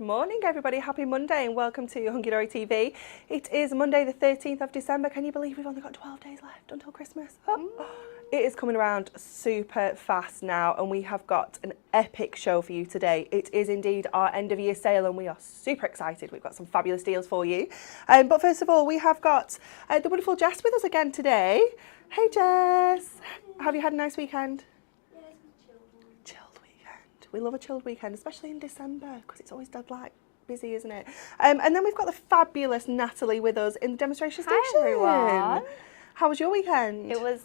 Good morning, everybody. Happy Monday and welcome to Hunky Dory TV. It is Monday the 13th of December. Can you believe we've only got 12 days left until Christmas? It is coming around super fast now and we have got an epic show for you today. It is indeed our end of year sale and we are super excited. We've got some fabulous deals for you. But first of all, we have got the wonderful Jess with us again today. Hey Jess, have you had a nice weekend? We love a chilled weekend, especially in December, because it's always dead like busy, isn't it? And then we've got the fabulous Natalie with us in the demonstration station. Hi everyone. How was your weekend? It was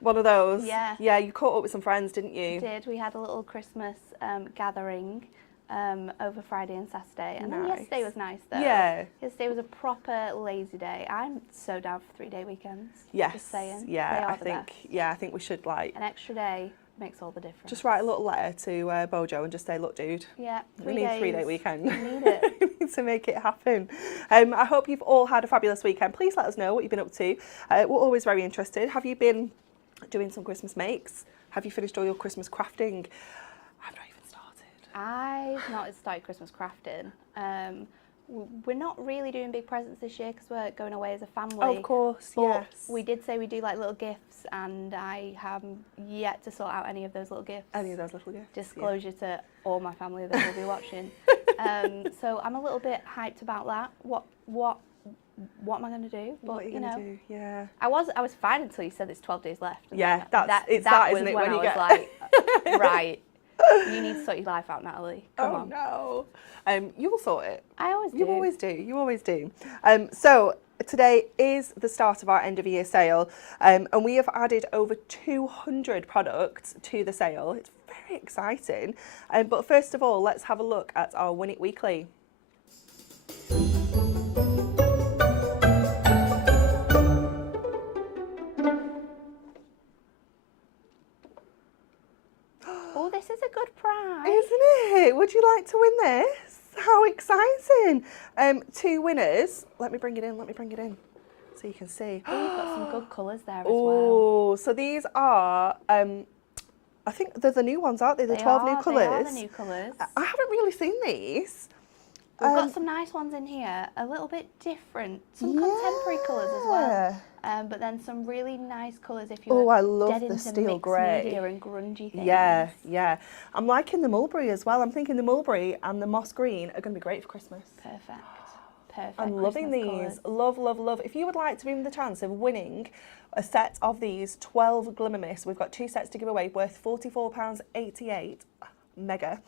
one of those. Yeah. Yeah, you caught up with some friends, didn't you? We did. We had a little Christmas gathering over Friday and Saturday, and then yesterday was nice though. Yeah. Yesterday was a proper lazy day. I'm so down for 3-day weekends. Yes. Just saying. Yeah, I think we should like an extra day. Makes all the difference. Just write a little letter to Bojo and just say, look, dude, yeah, we need a 3-day weekend. We need it. We need to make it happen. I hope you've all had a fabulous weekend. Please let us know what you've been up to. We're always very interested. Have you been doing some Christmas makes? Have you finished all your Christmas crafting? I've not even started. I've not started Christmas crafting. We're not really doing big presents this year because we're going away as a family. Oh, of course, but yes. We did say we do like little gifts, and I haven't yet to sort out any of those little gifts. Any of those little gifts? Disclosure to all my family that will be watching. So I'm a little bit hyped about that. What am I going to do? But, what are you going to do? Yeah. I was fine until you said there's 12 days left. Yeah, that isn't it? When you I get was like, right, you need to sort your life out, Natalie. Come on. No. You will sort it. I always do. You always do. You always do. So today is the start of our end of year sale, and we have added over 200 products to the sale. It's very exciting. But first of all, let's have a look at our Win It Weekly. Oh, this is a good prize. Isn't it? Would you like to win this? How exciting. 2 winners. Let me bring it in, so you can see. Oh, you've got some good colours there as well. well. So these are, I think they're the new ones, aren't they? The 12 new colours. They are the new colours. I haven't really seen these. We've got some nice ones in here, a little bit different. Some contemporary colours as well. But then some really nice colours if you're I love dead the into steel mixed grey. media and grungy things. Yeah. I'm liking the mulberry as well. I'm thinking the mulberry and the moss green are going to be great for Christmas. Perfect. I'm loving these. Colours. Love. If you would like to win the chance of winning a set of these 12 Glimmer Mist, we've got 2 sets to give away worth £44.88. Mega.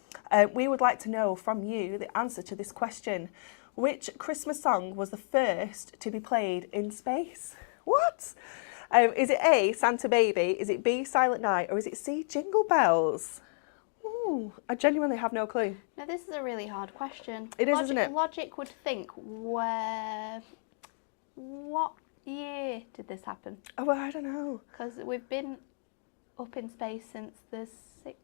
We would like to know from you the answer to this question. Which Christmas song was the first to be played in space? What? Is it A, Santa Baby? Is it B, Silent Night? Or is it C, Jingle Bells? Ooh, I genuinely have no clue. Now, this is a really hard question. It is, isn't it? Logic would think, what year did this happen? Oh, well, I don't know. Because we've been up in space since the 60s?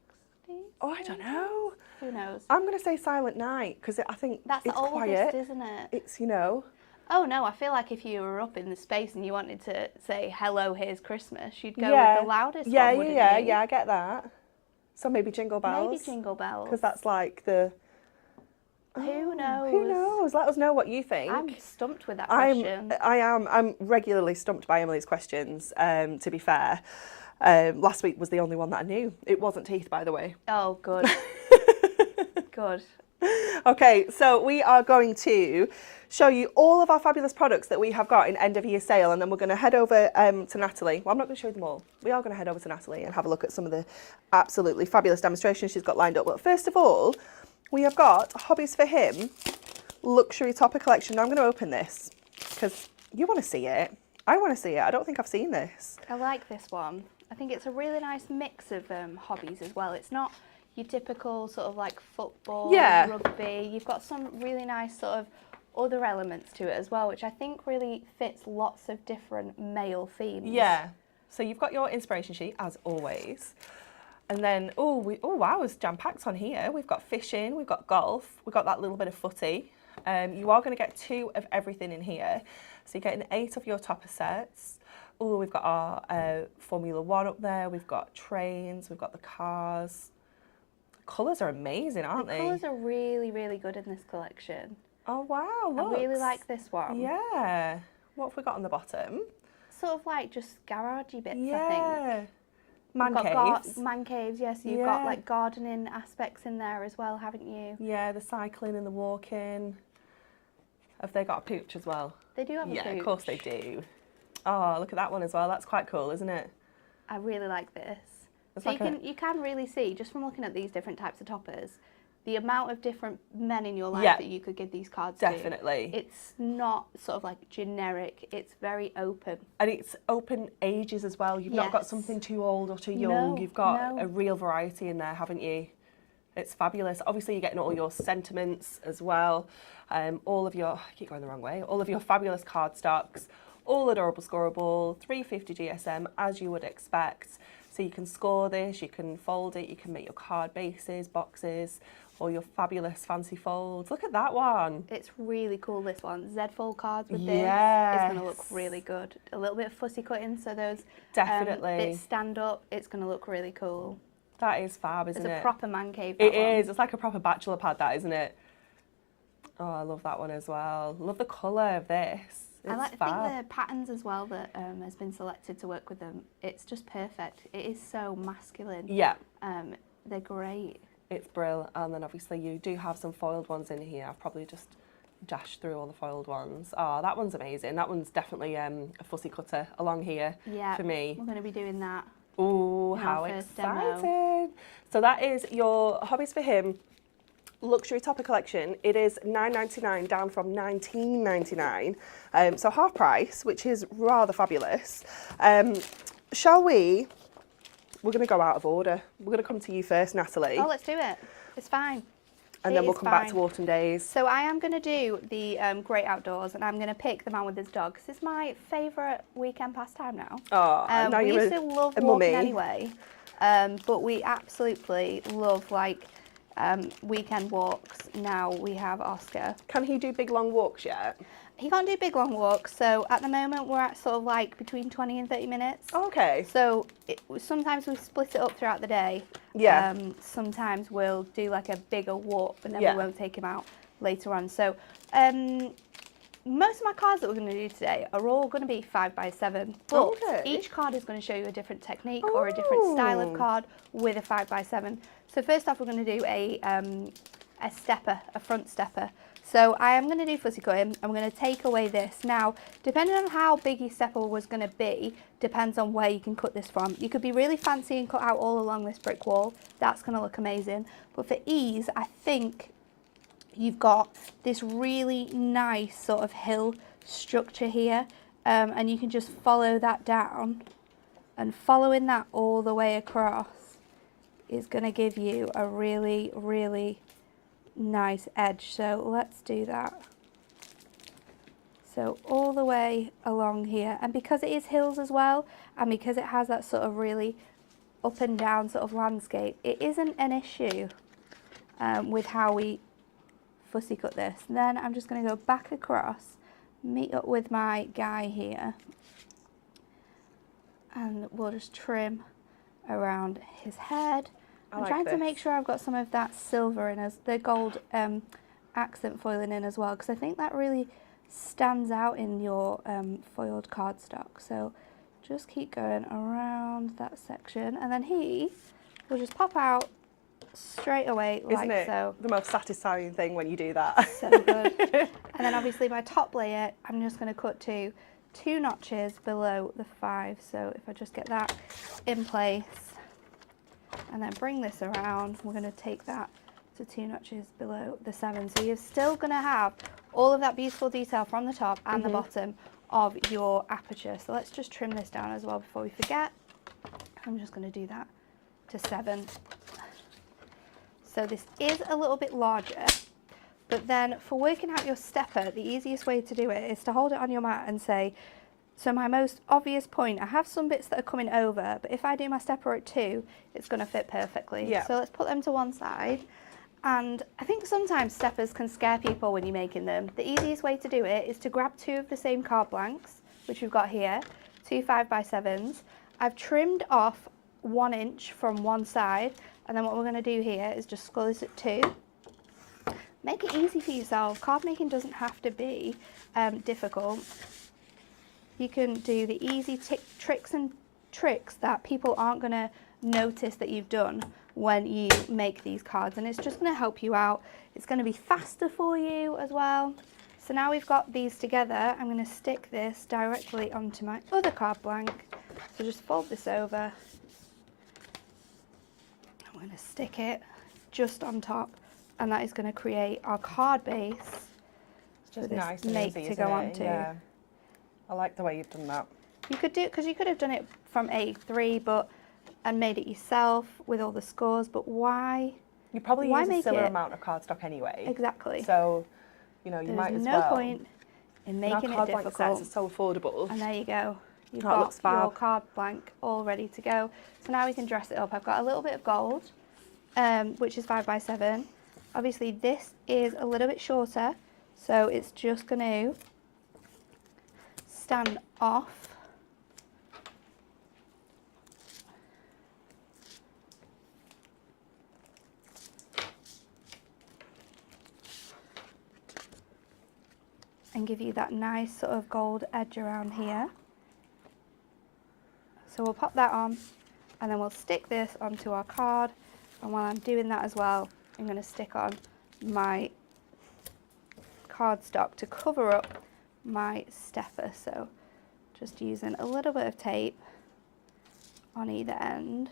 Oh, I don't know. Who knows? I'm going to say Silent Night because I think that's it's the oldest, quiet. Isn't it? It's, you know. Oh no, I feel like if you were up in the space and you wanted to say, hello, here's Christmas, you'd go with the loudest one, wouldn't you? Yeah, I get that. So maybe Jingle Bells. Maybe Jingle Bells. Because that's like the... Who knows? Who knows? Let us know what you think. I'm stumped with that question. I'm regularly stumped by Emily's questions, to be fair. Last week was the only one that I knew. It wasn't teeth, by the way. Oh, good. Good. Okay, so we are going to show you all of our fabulous products that we have got in end of year sale, and then we're going to head over to Natalie. Well, I'm not going to show you them all. We are going to head over to Natalie and have a look at some of the absolutely fabulous demonstrations she's got lined up. But first of all, we have got Hobbies for Him luxury topper collection. Now I'm going to open this because you want to see it. I want to see it. I don't think I've seen this. I like this one. I think it's a really nice mix of hobbies as well. It's not your typical sort of like football, rugby. You've got some really nice sort of other elements to it as well, which I think really fits lots of different male themes. Yeah. So you've got your inspiration sheet as always. And then, oh wow, it's jam-packed on here. We've got fishing, we've got golf, we've got that little bit of footy. You are going to get 2 of everything in here. So you're getting 8 of your topper sets. Oh, we've got our Formula 1 up there. We've got trains. We've got the cars. colours are amazing, aren't they? The colours are really, really good in this collection. Oh wow, look. I really like this one. Yeah. What have we got on the bottom? Sort of like just garagey bits, Yeah. I think. Man caves. Man caves, yes. You've got like gardening aspects in there as well, haven't you? Yeah, the cycling and the walking. Have they got a pooch as well? They do have a pooch. Yeah, of course they do. Oh, look at that one as well. That's quite cool, isn't it? I really like this. It's So like you can really see, just from looking at these different types of toppers, the amount of different men in your life that you could give these cards to. Definitely. It's not sort of like generic, it's very open. And it's open ages as well. You've not got something too old or too young. You've got a real variety in there, haven't you? It's fabulous. Obviously, you're getting all your sentiments as well. All of your, I keep going the wrong way, all of your fabulous card stocks, all adorable scoreable, 350 GSM as you would expect. So you can score this, you can fold it, you can make your card bases, boxes, or your fabulous fancy folds. Look at that one. It's really cool, this one. Z fold cards with this. Yes. It's going to look really good. A little bit of fussy cutting, so those bits stand up. It's going to look really cool. That is fab, isn't it? It's a proper man cave. It is. It's like a proper bachelor pad, that, isn't it? Oh, I love that one as well. Love the colour of this. It's I fab. think the patterns as well that has been selected to work with them, it's just perfect. It is so masculine. Yeah. They're great. It's brilliant. And then obviously you do have some foiled ones in here. I've probably just dashed through all the foiled ones. Oh, that one's amazing. That one's definitely a fussy cutter along here for me. We're going to be doing that. Oh, how exciting. So that is your Hobbies for Him luxury topper collection. It is $9.99 down from $19.99. So half price, which is rather fabulous. Shall we? We're going to go out of order. We're going to come to you first, Natalie. Oh, let's do it. It's fine. And then we'll come back to Autumn Days. So I am going to do the Great Outdoors, and I'm going to pick the man with his dog. This is my favourite weekend pastime now. Oh, now we you're used to love a walking mummy. anyway, but we absolutely love like weekend walks. Now we have Oscar. Can he do big long walks yet? He can't do big long walks, so at the moment we're at sort of like between 20 and 30 minutes. Oh, okay. So sometimes we split it up throughout the day. Yeah. Sometimes we'll do like a bigger walk, but then we won't take him out later on. So most of my cards that we're going to do today are all going to be 5x7, but each card is going to show you a different technique or a different style of card with a 5x7. So first off, we're going to do a stepper, a front stepper. So I am going to do fussy cutting. I'm going to take away this. Now, depending on how big your stepper was going to be, depends on where you can cut this from. You could be really fancy and cut out all along this brick wall. That's going to look amazing. But for ease, I think you've got this really nice sort of hill structure here. And you can just follow that down. And following that all the way across is going to give you a really, really nice edge. So let's do that. So all the way along here, and because it is hills as well, and because it has that sort of really up and down sort of landscape, it isn't an issue with how we fussy cut this. And then I'm just going to go back across, meet up with my guy here, and we'll just trim around his head. I'm trying to make sure I've got some of that silver in, as the gold accent foiling in as well, because I think that really stands out in your foiled cardstock. So just keep going around that section, and then he will just pop out straight away. Isn't it so. The most satisfying thing when you do that? So good. And then obviously my top layer, I'm just going to cut to 2 notches below the 5. So if I just get that in place, and then bring this around, we're going to take that to 2 notches below the 7. So you're still going to have all of that beautiful detail from the top and the bottom of your aperture. So let's just trim this down as well before we forget. I'm just going to do that to 7. So this is a little bit larger, but then for working out your stepper, the easiest way to do it is to hold it on your mat and say, so my most obvious point, I have some bits that are coming over, but if I do my stepper at 2, it's going to fit perfectly. Yeah. So let's put them to one side. And I think sometimes steppers can scare people when you're making them. The easiest way to do it is to grab 2 of the same card blanks, which we've got here, 2 5x7s. I've trimmed off 1 inch from one side, And then what we're going to do here is just score this at 2. Make it easy for yourself. Card making doesn't have to be difficult. You can do the easy tricks that people aren't going to notice that you've done when you make these cards, and it's just going to help you out. It's going to be faster for you as well. So now we've got these together, I'm going to stick this directly onto my other card blank. So just fold this over. I'm going to stick it just on top, and that is going to create our card base for this nice and make easy, to go isn't it? onto. Yeah. I like the way you've done that. You could do, because you could have done it from A3 and made it yourself with all the scores, but why? You probably why use a make similar it? amount of cardstock anyway. Exactly. So, you know, you There's might as no well. point in making it card blank difficult. sets are so affordable. And there you go. You've That got looks fab. your card blank all ready to go. So now we can dress it up. I've got a little bit of gold, which is 5x7. Obviously this is a little bit shorter, so it's just going to stand off. And give you that nice sort of gold edge around here. So we'll pop that on, and then we'll stick this onto our card. And while I'm doing that as well, I'm going to stick on my cardstock to cover up my stepper. So just using a little bit of tape on either end.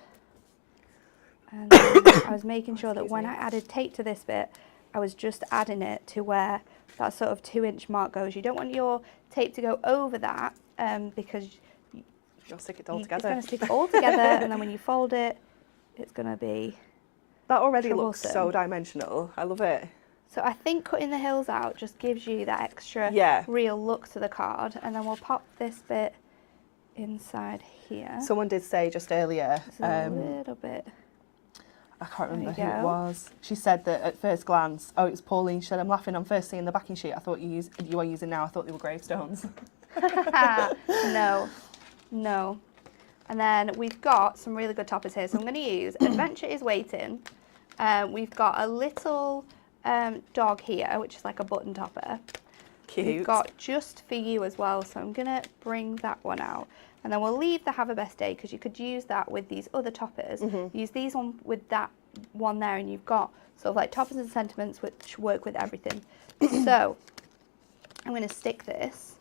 And then I was making sure that when I added tape to this bit, I was just adding it to where that sort of 2-inch mark goes. You don't want your tape to go over that because You'll stick it all together. It's going to stick it all together, and then when you fold it, it's going to be That already looks troublesome. so dimensional. I love it. So I think cutting the hills out just gives you that extra real look to the card. And then we'll pop this bit inside here. Someone did say just earlier, a little bit. I can't remember who it was. She said that at first glance, oh, it was Pauline. She said, I'm laughing on first seeing the backing sheet. I thought you are using now. I thought they were gravestones. No. And then we've got some really good toppers here. So I'm going to use Adventure is Waiting. We've got a little dog here, which is like a button topper. Cute. We've got Just For You as well. So I'm going to bring that one out. And then we'll leave the Have a Best Day, because you could use that with these other toppers. Use these one with that one there, and you've got sort of like toppers and sentiments which work with everything. So I'm going to stick this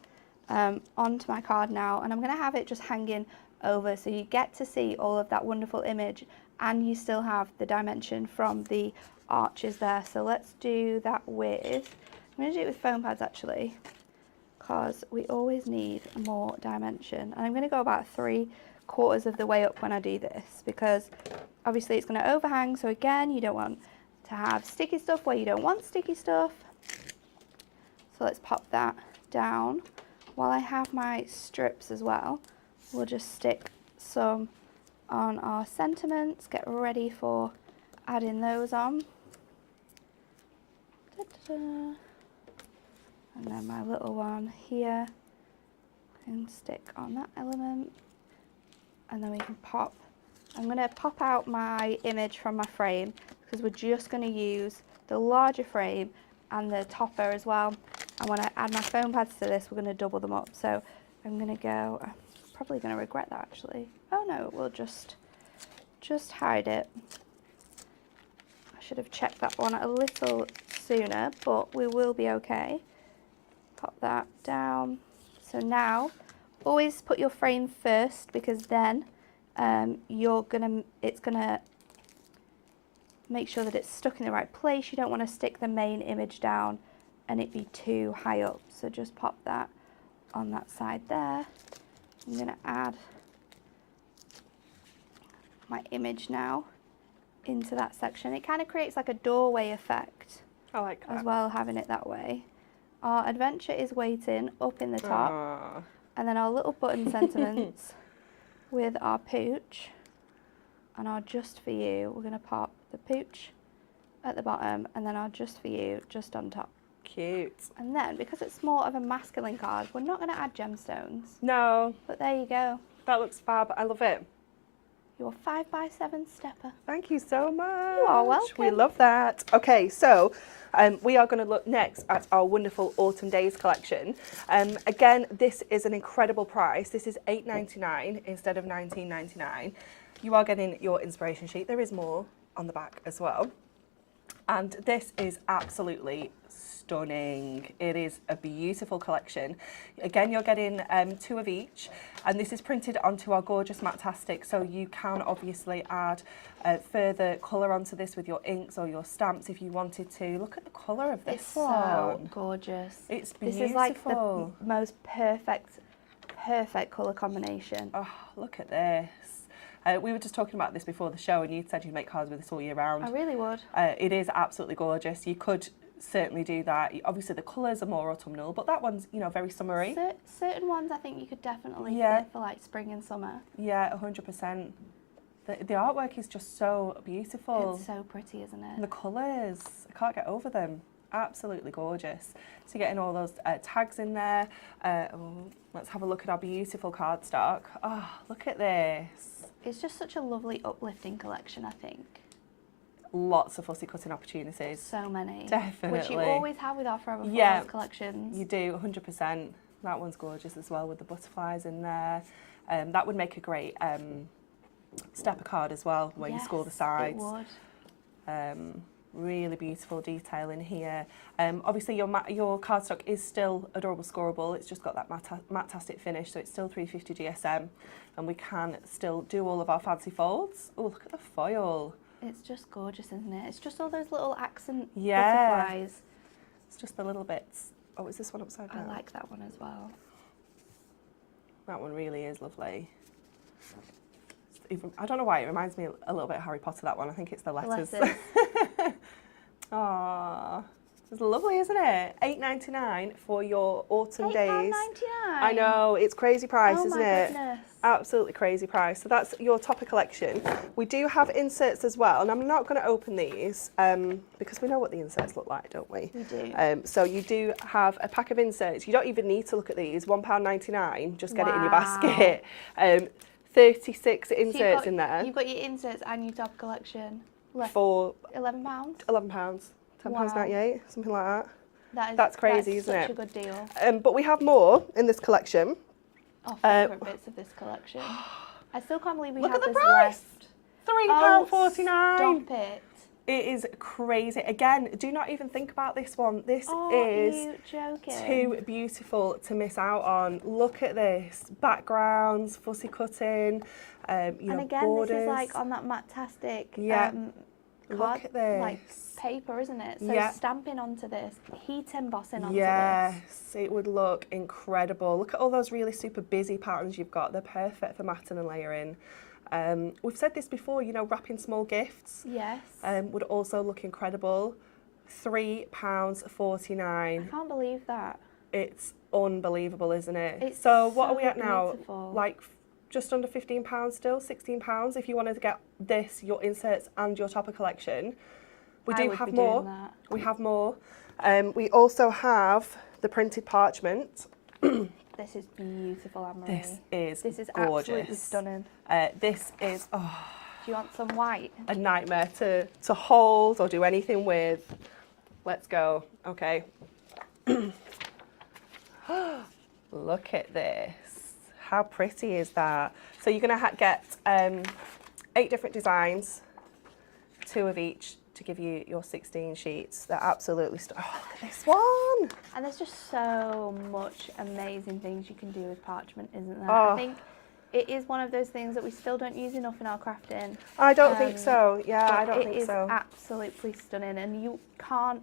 onto my card now, and I'm going to have it just hanging over, so you get to see all of that wonderful image, and you still have the dimension from the arches there. So let's do that with, I'm going to do it with foam pads actually, because we always need more dimension. And I'm going to go about 3/4 of the way up when I do this, because obviously it's going to overhang. So again, you don't want to have sticky stuff where you don't want sticky stuff. So let's pop that down. While I have my strips as well, we'll just stick some on our sentiments, get ready for adding those on. Da-da-da. And then my little one here, and stick on that element, and then we can pop. I'm going to pop out my image from my frame, because we're just going to use the larger frame and the topper as well. And when I add my foam pads to this, we're going to double them up. So I'm going to go, I'm probably going to regret that actually. Oh no, we'll just hide it. I should have checked that one a little sooner, but we will be okay. Pop that down. So now, always put your frame first, because then it's gonna make sure that it's stuck in the right place. You don't want to stick the main image down and it be too high up. So just pop that on that side there. I'm gonna add my image now into that section. It kind of creates like a doorway effect. I like that. As well, having it that way. Our Adventure is Waiting up in the top. Aww. And then our little button sentiments with our pooch. And our Just For You, we're going to pop the pooch at the bottom, and then our Just For You just on top. Cute. And then, because it's more of a masculine card, we're not going to add gemstones. No. But there you go. That looks fab. I love it. your 5x7 stepper. Thank you so much. You are welcome. We love that. Okay, so we are going to look next at our wonderful Autumn Days collection. Again, this is an incredible price. This is $8.99 instead of $19.99. You are getting your inspiration sheet. There is more on the back as well. And this is absolutely stunning. It is a beautiful collection. Again, you're getting 2 of each, and this is printed onto our gorgeous Matastic, so you can obviously add further colour onto this with your inks or your stamps if you wanted to. Look at the colour of this it's one. So gorgeous. It's beautiful. This is like the most perfect colour combination. Oh, look at this. We were just talking about this before the show, and you said you'd make cards with this all year round. I really would. It is absolutely gorgeous. You could certainly do that. Obviously, the colours are more autumnal, but that one's, you know, very summery. Certain ones I think you could definitely fit for like spring and summer. Yeah, 100%. The artwork is just so beautiful. It's so pretty, isn't it? And the colours, I can't get over them. Absolutely gorgeous. So you're getting all those tags in there. Let's have a look at our beautiful cardstock. Oh, look at this. It's just such a lovely uplifting collection, I think. Lots of fussy cutting opportunities. So many. Definitely. Which you always have with our Forever Flowers collections. You do, 100%. That one's gorgeous as well with the butterflies in there. That would make a great stepper card as well, where you score the sides. It would. Really beautiful detail in here. Obviously your cardstock is still adorable scoreable. It's just got that matastic finish, so it's still 350 GSM, and we can still do all of our fancy folds. Oh, look at the foil. It's just gorgeous, isn't it? It's just all those little accent butterflies. It's just the little bits. Oh, is this one upside down? I like that one as well. That one really is lovely. I don't know why, it reminds me a little bit of Harry Potter, that one. I think it's the letters. Aww. It's lovely, isn't it? $8.99 for your Autumn Days. $8.99? I know, it's crazy price, isn't it? Goodness. Absolutely crazy price. So that's your topper collection. We do have inserts as well, and I'm not going to open these because we know what the inserts look like, don't we? We do. So you do have a pack of inserts. You don't even need to look at these. £1.99, just get it in your basket. 36 inserts in there. You've got your inserts and your top collection left for £11. £11, £10.98, something like that. That's crazy, isn't it? Such a good deal. But we have more in this collection. Our favourite bits of this collection. I still can't believe we have this price. left. £3.49. Stop it. It is crazy. Again, do not even think about this one. This is are you joking? too beautiful to miss out on. Look at this. Backgrounds, fussy cutting, and again, borders. this is like on that matastic Look at this. like paper, isn't it? So stamping onto this, heat embossing onto this. Yes, it would look incredible. Look at all those really super busy patterns you've got. They're perfect for matting and layering. We've said this before, you know, wrapping small gifts. Yes. Would also look incredible. £3.49. I can't believe that. It's unbelievable, isn't it? It's so what are we at now? Beautiful. Like just under £15 still, £16 if you wanted to get this, your inserts and your topper collection. We do have more. We have more. We also have the printed parchment. This is beautiful, Anne-Marie. This is gorgeous. Absolutely stunning. This is Do you want some white? a nightmare to hold or do anything with. Let's go. Okay. Look at this. How pretty is that? So you're going to get 8 different designs, 2 of each, to give you your 16 sheets. They're absolutely oh, look at this one. And there's just so much amazing things you can do with parchment, isn't there? Oh. I think it is one of those things that we still don't use enough in our crafting. I don't think so. Yeah, I don't think so. It is absolutely stunning, and you can't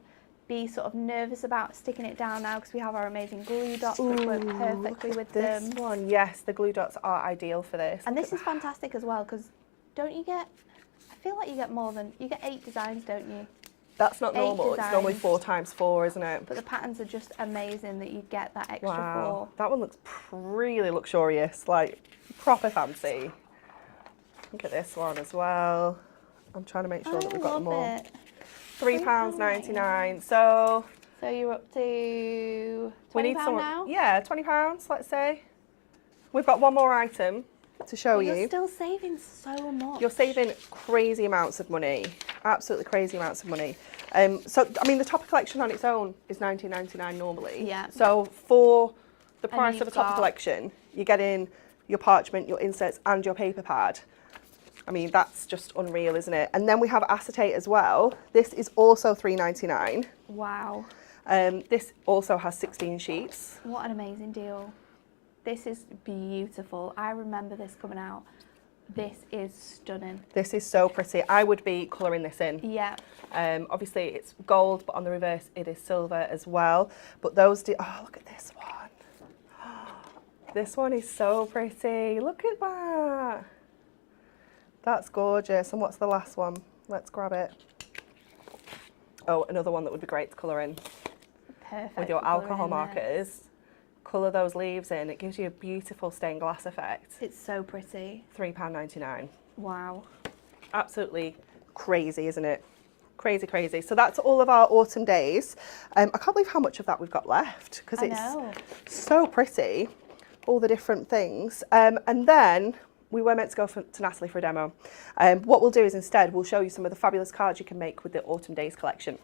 be sort of nervous about sticking it down now because we have our amazing glue dots which work perfectly with this them. one. Yes, the glue dots are ideal for this. And this is fantastic as well because don't you get, I feel like you get more than, you get 8 designs, don't you? That's not normal. It's normally 4 times 4, isn't it? But the patterns are just amazing that you get that extra 4. That one looks really luxurious, like proper fancy. Look at this one as well. I'm trying to make sure that we've got them all. £3.99. So you're up to £20 now? Yeah, £20, let's say. We've got one more item. to show you. You're still saving so much. You're saving crazy amounts of money, absolutely crazy amounts of money. So, I mean, the Topper collection on its own is £19.99 normally. Yeah. So for the And price of a you've Topper got- collection, you're getting your parchment, your inserts and your paper pad. I mean, that's just unreal, isn't it? And then we have acetate as well. This is also £3.99. Wow. This also has 16 sheets. What an amazing deal. This is beautiful. I remember this coming out. This is stunning. This is so pretty. I would be colouring this in. Yeah. Obviously it's gold, but on the reverse it is silver as well. But those do, oh, look at this one. This one is so pretty. Look at that. That's gorgeous. And what's the last one? Let's grab it. Oh, another one that would be great to colour in. Perfect. With your for colouring alcohol in there. markers. Colour those leaves in. It gives you a beautiful stained glass effect. It's so pretty. £3.99. Wow. Absolutely crazy, isn't it? Crazy, crazy. So that's all of our autumn days. I can't believe how much of that we've got left because it's so pretty, all the different things. And then we were meant to go to Natalie for a demo. What we'll do is instead we'll show you some of the fabulous cards you can make with the autumn days collection.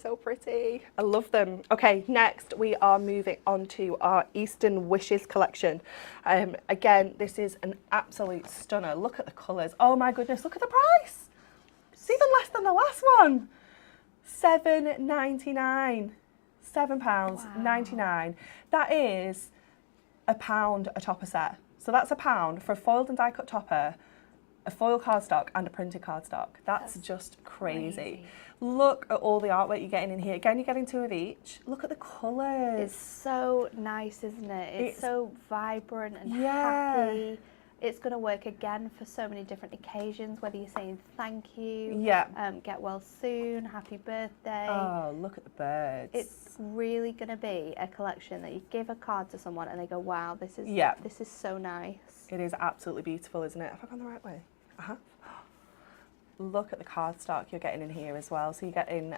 So pretty. I love them. Okay, next we are moving on to our Eastern Wishes collection. Again, this is an absolute stunner. Look at the colours. Oh my goodness, look at the price. It's even less than the last one. £7.99. £7.99. That is £1 a topper set. So that's £1 for a foiled and die cut topper, a foil cardstock and a printed cardstock. That's just crazy. Look at all the artwork you're getting in here. Again, you're getting 2 of each. Look at the colours. It's so nice, isn't it? It's so vibrant and happy. It's going to work again for so many different occasions, whether you're saying thank you, get well soon, happy birthday. Oh, look at the birds. It's really going to be a collection that you give a card to someone and they go, wow, this is so nice. It is absolutely beautiful, isn't it? Have I gone the right way? Look at the cardstock you're getting in here as well. So you're getting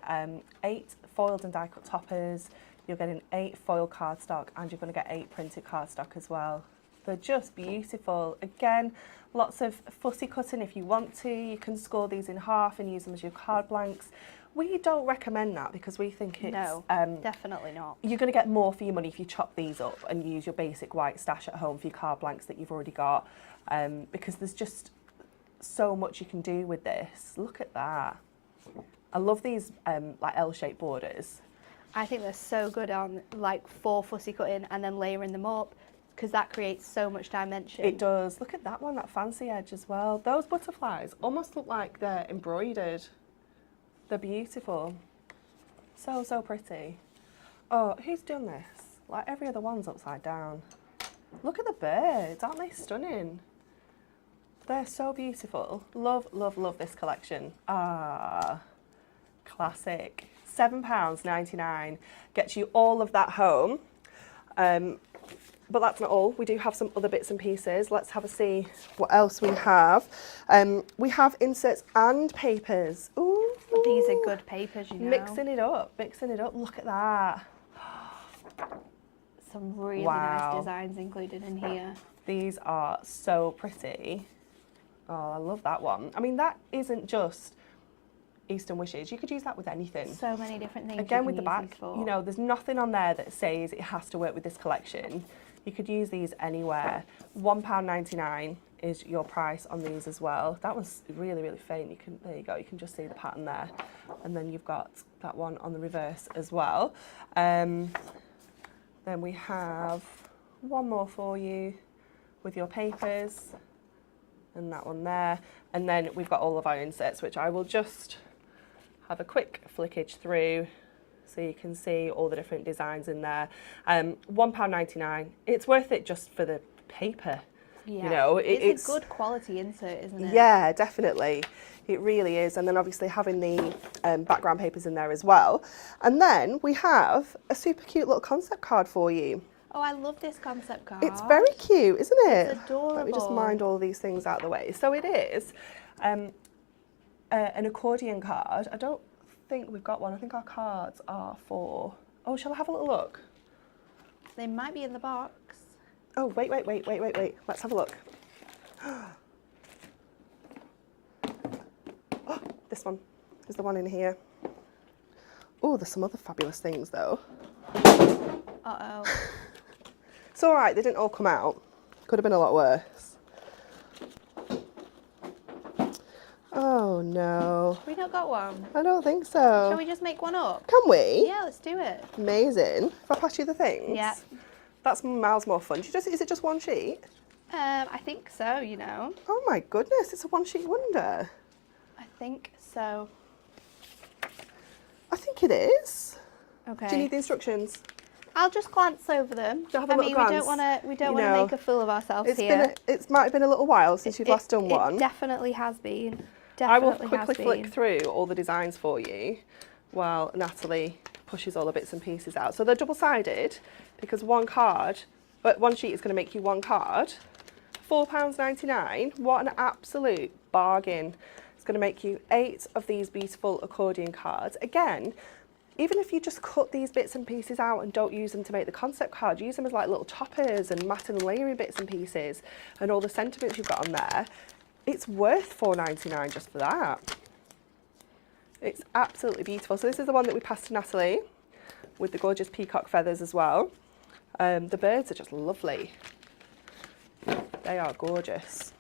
8 foiled and die cut toppers, you're getting 8 foil cardstock, and you're going to get 8 printed cardstock as well. They're just beautiful. Again, lots of fussy cutting if you want to. You can score these in half and use them as your card blanks. We don't recommend that because we think it's... No, definitely not. You're going to get more for your money if you chop these up and use your basic white stash at home for your card blanks that you've already got, because there's just so much you can do with this. Look at that. I love these like L-shaped borders. I think they're so good on like 4 fussy cutting and then layering them up, because that creates so much dimension. It does. Look at that one, that fancy edge as well. Those butterflies almost look like they're embroidered. They're beautiful. So, so pretty. Oh, who's done this? Like every other one's upside down. Look at the birds, aren't they stunning? They're so beautiful. Love, love, love this collection. Ah, classic. £7.99 gets you all of that home. But that's not all. We do have some other bits and pieces. Let's have a see what else we have. We have inserts and papers. Ooh. These are good papers, you know. Mixing it up, mixing it up. Look at that. Some really nice designs included in here. These are so pretty. Oh, I love that one. I mean, that isn't just Eastern Wishes. You could use that with anything. So many different things. Again, with the back, you know, there's nothing on there that says it has to work with this collection. You could use these anywhere. £1.99 is your price on these as well. That one's really, really faint. You can, there you go. You can just see the pattern there. And then you've got that one on the reverse as well. Then we have one more for you with your papers. And that one there. And then we've got all of our inserts, which I will just have a quick flickage through so you can see all the different designs in there. £1.99. It's worth it just for the paper. Yeah. You know, it's a good quality insert, isn't it? Yeah, definitely. It really is. And then obviously having the background papers in there as well. And then we have a super cute little concept card for you. Oh, I love this concept card. It's very cute, isn't it? It's adorable. Let me just mind all these things out of the way. So it is an accordion card. I don't think we've got one. I think our cards are for... Oh, shall I have a little look? They might be in the box. Oh, wait. Let's have a look. Oh, this one is the one in here. Oh, there's some other fabulous things though. Uh-oh. It's all right, they didn't all come out. Could have been a lot worse. Oh no. We not got one? I don't think so. Shall we just make one up? Can we? Yeah, let's do it. Amazing. If I pass you the things? Yeah. That's miles more fun. Is it just one sheet? I think so, you know. Oh my goodness, it's a one sheet wonder. I think so. I think it is. Okay. Do you need the instructions? I'll just glance over them. Have a little glance. We don't want to make a fool of ourselves here. It might have been a little while since you've last done one. It definitely has been. I will quickly flick through all the designs for you while Natalie pushes all the bits and pieces out. So they're double-sided because one sheet is going to make you one card. £4.99. What an absolute bargain. It's going to make you 8 of these beautiful accordion cards. Again, even if you just cut these bits and pieces out and don't use them to make the concept card, use them as like little toppers and mat and layering bits and pieces and all the sentiments you've got on there, it's worth £4.99 just for that. It's absolutely beautiful. So this is the one that we passed to Natalie with the gorgeous peacock feathers as well. The birds are just lovely. They are gorgeous.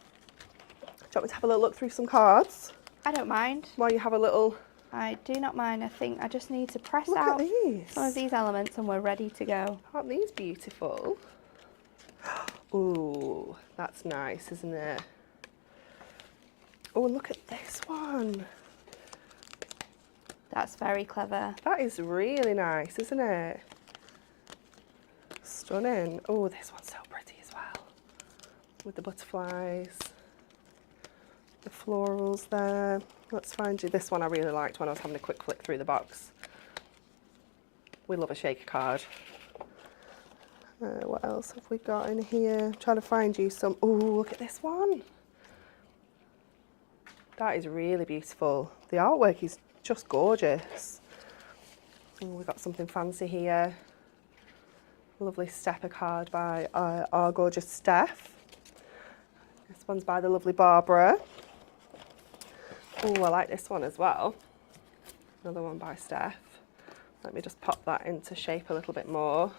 Do you want me to have a little look through some cards? I don't mind. While you have a little... I do not mind. I think I just need to press Look out at these. some of these elements and we're ready to go. Aren't these beautiful? Ooh, that's nice, isn't it? Oh, look at this one. That's very clever. That is really nice, isn't it? Stunning. Oh, this one's so pretty as well. With the butterflies, the florals there. Let's find you this one I really liked when I was having a quick flick through the box. We love a shaker card. What else have we got in here? I'm trying to find you some. Oh, look at this one. That is really beautiful. The artwork is just gorgeous. Oh, we've got something fancy here. Lovely stepper card by our gorgeous Steph. This one's by the lovely Barbara. Oh, I like this one as well. Another one by Steph. Let me just pop that into shape a little bit more.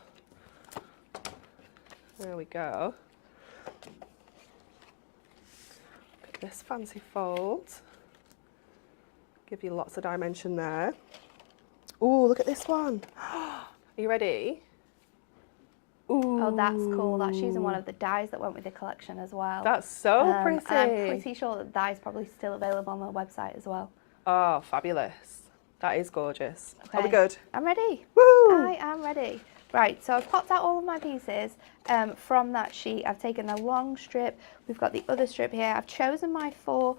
There we go. Look at this fancy fold. Give you lots of dimension there. Oh, look at this one. Are you ready? Ooh. Oh, that's cool. That's using one of the dies that went with the collection as well. That's so pretty. And I'm pretty sure that die is probably still available on the website as well. Oh, fabulous. That is gorgeous. Okay. Are we good? I'm ready. Woo! I am ready. Right, so I've popped out all of my pieces from that sheet. I've taken the long strip. We've got the other strip here. I've chosen my 4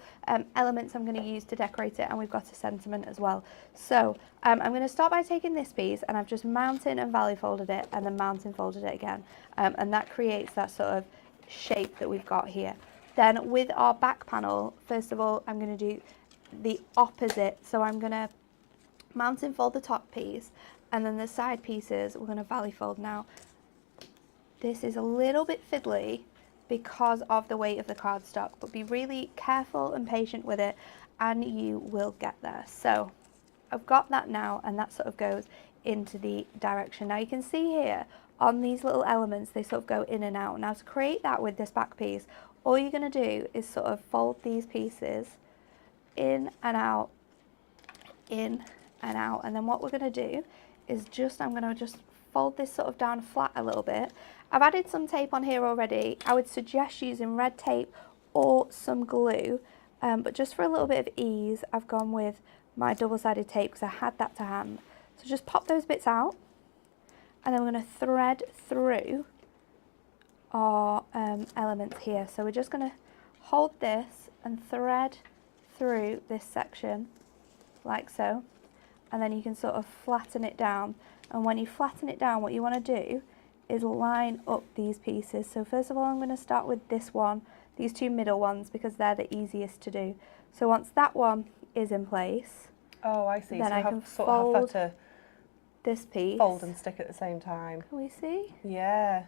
elements I'm going to use to decorate it, and we've got a sentiment as well. So I'm going to start by taking this piece, and I've just mounted and valley folded it, and then mounted and folded it again. And that creates that sort of shape that we've got here. Then with our back panel, first of all, I'm going to do the opposite. So I'm going to mount and fold the top piece, and then the side pieces we're going to valley fold. Now this is a little bit fiddly because of the weight of the cardstock, but be really careful and patient with it and you will get there. So I've got that now, and that sort of goes into the direction. Now you can see here on these little elements, they sort of go in and out. Now to create that with this back piece, all you're going to do is sort of fold these pieces in and out, in and out, and then what we're going to do is I'm going to just fold this sort of down flat a little bit. I've added some tape on here already. I would suggest using red tape or some glue, but just for a little bit of ease, I've gone with my double-sided tape because I had that to hand. So just pop those bits out, and then we're going to thread through our elements here. So we're just going to hold this and thread through this section like so, and then you can sort of flatten it down. And when you flatten it down, what you want to do is line up these pieces. So first of all, I'm going to start with this one, these two middle ones, because they're the easiest to do. So once that one is in place, oh, I see. then so I can fold to this piece. fold and stick at the same time. Can we see? Yeah.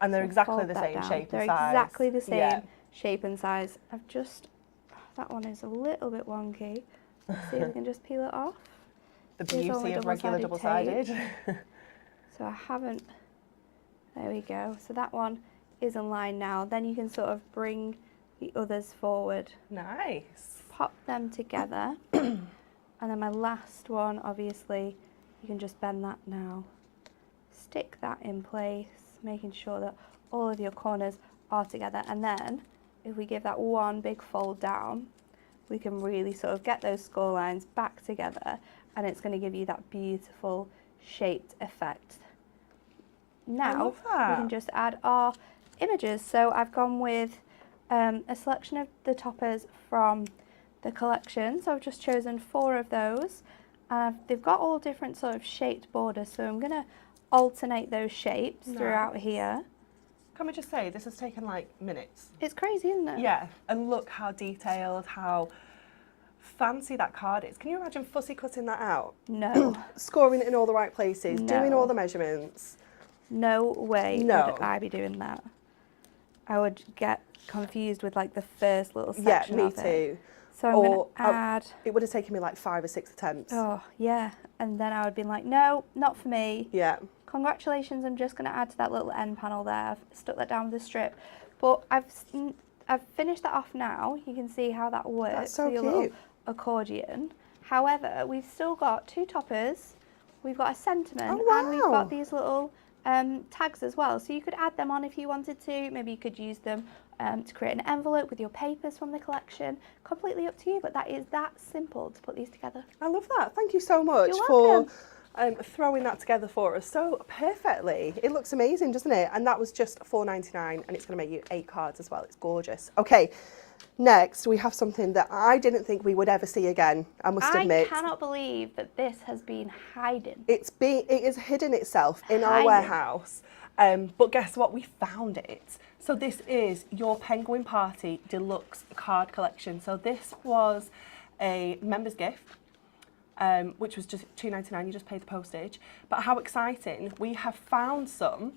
And they're So exactly fold the that same down. shape They're and size. exactly the same Yeah. shape and size. That one is a little bit wonky. Let's see if we can just peel it off. The Here's all my beauty of regular double-sided double-sided. So I haven't, there we go. So that one is in line now. Then you can sort of bring the others forward. Nice. Pop them together. And then my last one, obviously, you can just bend that now. Stick that in place, making sure that all of your corners are together. And then, if we give that one big fold down, we can really sort of get those score lines back together, and it's going to give you that beautiful shaped effect. Now we can just add our images. So I've gone with a selection of the toppers from the collection. So I've just chosen 4 of those. They've got all different sort of shaped borders, so I'm going to alternate those shapes throughout here. Can we just say, this has taken like minutes. It's crazy, isn't it? Yeah, and look how detailed, how fancy that card is. Can you imagine fussy cutting that out? No. Scoring it in all the right places, doing No. all the measurements. No way No. would I be doing that. I would get confused with like the first little Yeah, section me of it. too. So I'm going to add... It would have taken me like 5 or 6 attempts. Oh, yeah. And then I would be like, no, not for me. Yeah. Congratulations, I'm just going to add to that little end panel there. I've stuck that down with a strip. But I've finished that off now. You can see how that works. That's so with your cute. little accordion. However, we've still got 2 toppers. We've got a sentiment, Oh, wow. and we've got these little tags as well. So you could add them on if you wanted to. Maybe you could use them to create an envelope with your papers from the collection. Completely up to you, but that is that simple to put these together. I love that. Thank you so much You're for welcome. throwing that together for us so perfectly. It looks amazing, doesn't it? And that was just $4.99, and it's going to make you 8 cards as well. It's gorgeous. Okay, next we have something that I didn't think we would ever see again, I must admit. I cannot believe that this has been hiding. It is hidden itself in our Hiding. warehouse. But guess what? We found it. So this is your Penguin Party Deluxe card collection. So this was a member's gift, which was just $2.99. You just paid the postage. But how exciting! We have found some,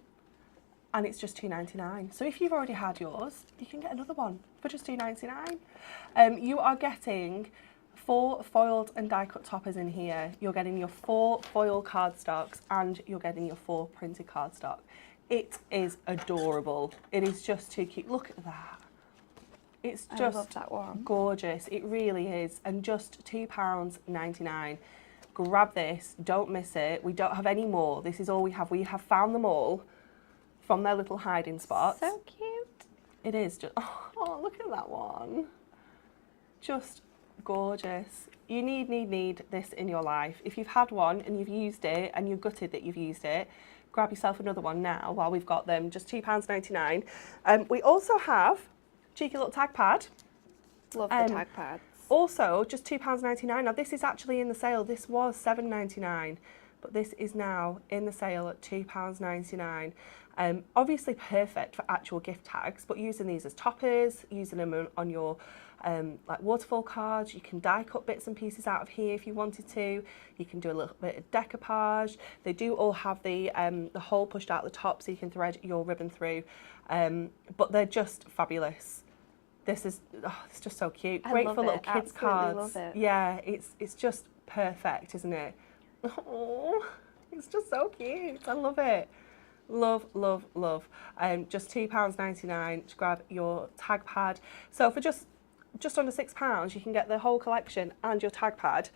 and it's just $2.99. So if you've already had yours, you can get another one for just $2.99. You are getting 4 foiled and die cut toppers in here. You're getting your 4 foil cardstocks, and you're getting your 4 printed cardstock. It is adorable. It is just too cute. Look at that. It's I just love that one. gorgeous. It really is. And just £2.99. Grab this. Don't miss it. We don't have any more. This is all we have. We have found them all from their little hiding spots. So cute. It is just, oh, look at that one. Just gorgeous. You need this in your life. If you've had one and you've used it and you're gutted that you've used it, grab yourself another one now while we've got them, just £2.99. We also have cheeky little tag pad. Love the tag pads. Also, just £2.99. Now this is actually in the sale. This was $7.99, but this is now in the sale at £2.99. Obviously perfect for actual gift tags, but using these as toppers, using them on your like waterfall cards. You can die cut bits and pieces out of here if you wanted to. You can do a little bit of decoupage. They do all have the hole pushed out the top so you can thread your ribbon through, but they're just fabulous. This is it's just so cute. Great for little kids cards. Love it. Yeah, it's just perfect, isn't it? Oh, it's just so cute. I love it. Love, love, love. Just £2.99 to grab your tag pad. So for just under £6, you can get the whole collection and your tag pad.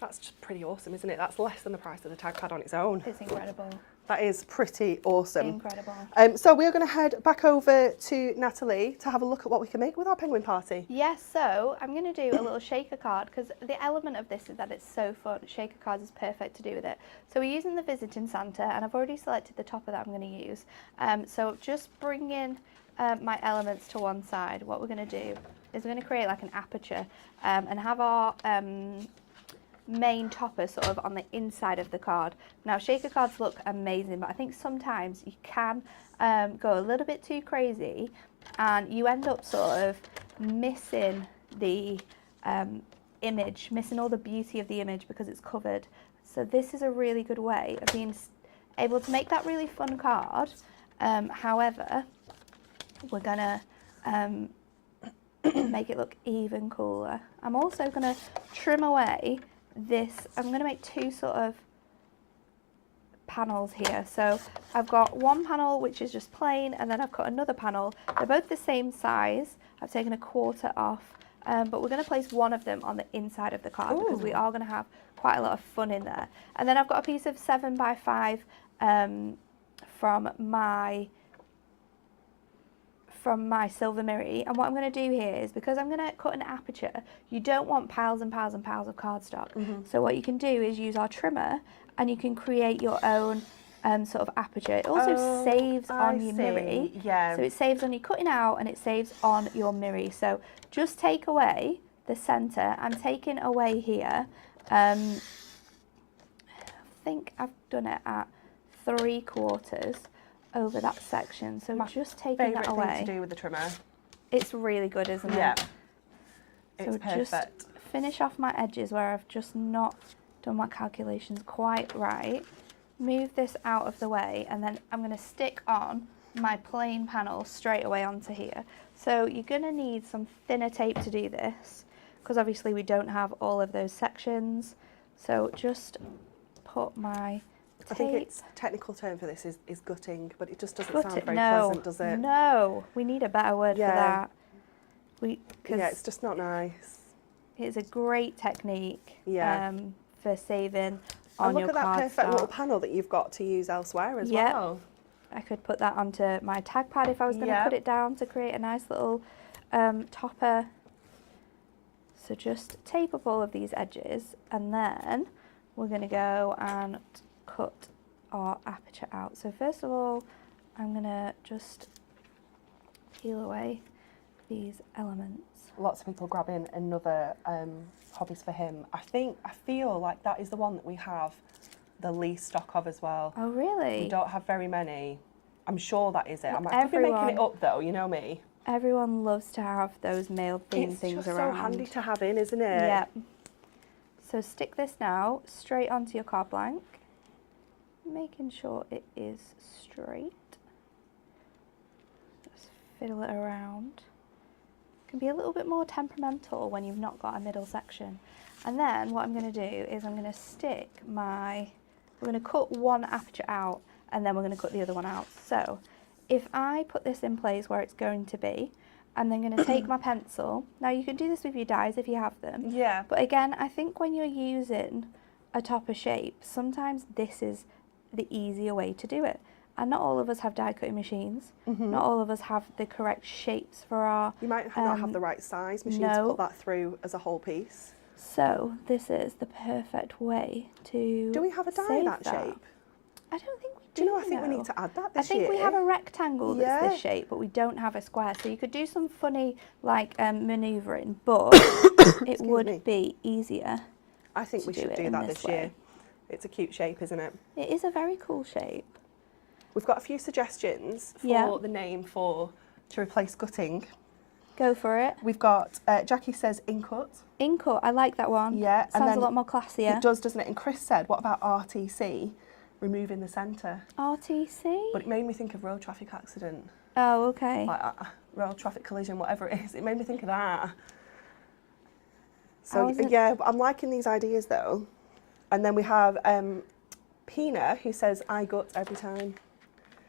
That's just pretty awesome, isn't it? That's less than the price of the tag pad on its own. It's incredible. That is pretty awesome. Incredible. So we are going to head back over to Natalie to have a look at what we can make with our penguin party. Yes, so I'm going to do a little shaker card because the element of this is that it's so fun. Shaker cards is perfect to do with it. So we're using the Visiting Santa, and I've already selected the topper that I'm going to use. So just bringing my elements to one side, what we're going to do is we're going to create like an aperture and have our main topper sort of on the inside of the card. Now shaker cards look amazing, but I think sometimes you can go a little bit too crazy and you end up sort of missing the image, missing all the beauty of the image because it's covered. So this is a really good way of being able to make that really fun card. However, we're gonna make it look even cooler. I'm also gonna trim away this. I'm going to make two sort of panels here. So I've got one panel which is just plain, and then I've got another panel. They're both the same size. I've taken a quarter off, but we're going to place one of them on the inside of the card because we are going to have quite a lot of fun in there. And then I've got a piece of 7x5 from my silver mirror, and what I'm going to do here is, because I'm going to cut an aperture, you don't want piles and piles and piles of cardstock. So what you can do is use our trimmer and you can create your own sort of aperture. It also saves on your mirror. So it saves on your cutting out and it saves on your mirror. So just take away the centre. I'm taking away here. I think I've done it at 3/4 over that section, so just taking that away. Favourite thing to do with the trimmer. It's really good, isn't it? Yeah. So it's perfect. Just finish off my edges where I've just not done my calculations quite right. Move this out of the way, and then I'm going to stick on my plain panel straight away onto here. So you're going to need some thinner tape to do this, because obviously we don't have all of those sections. So just put my I think its technical term for this is gutting, but it just doesn't sound very no, pleasant, does it? No, we need a better word for that. Yeah, it's just not nice. It's a great technique Yeah. For saving on your cardstock. And look at that perfect little panel that you've got to use elsewhere as well. I could put that onto my tag pad if I was going to cut it down to create a nice little topper. So just tape up all of these edges, and then we're going to go and cut our aperture out. So first of all, I'm going to just peel away these elements. Lots of people grabbing another Hobbies for him. I feel like that is the one that we have the least stock of as well. Oh really? We don't have very many. I'm sure that is it. I might be making it up though, you know me. Everyone loves to have those mail things around. It's just so handy to have in, isn't it? Yep. So stick this now straight onto your card blank, making sure it is straight. Just fiddle it around. It can be a little bit more temperamental when you've not got a middle section. And then what I'm going to do is I'm going to stick we're going to cut one aperture out, and then we're going to cut the other one out. So if I put this in place where it's going to be, I'm then going to take my pencil. Now you can do this with your dies if you have them. Yeah. But again, I think when you're using a topper shape, sometimes this is the easier way to do it. And not all of us have die cutting machines. Not all of us have the correct shapes for our... You might not have the right size machine to put that through as a whole piece. So this is the perfect way to Do we have a die that shape? I don't think we do. Do you know, I think we need to add that this year. I think we have a rectangle that's this shape, but we don't have a square. So you could do some funny like manoeuvring, but it would be easier. I think we should do that this year. It's a cute shape, isn't it? It is a very cool shape. We've got a few suggestions for the name to replace gutting. Go for it. We've got, Jackie says incut. Incut, I like that one. Yeah. Sounds a lot more classier. It does, doesn't it? And Chris said, what about RTC, removing the centre? RTC? But it made me think of road traffic accident. Oh, okay. Like road traffic collision, whatever it is. It made me think of that. So, yeah, I'm liking these ideas though. And then we have Pina, who says, I gut every time.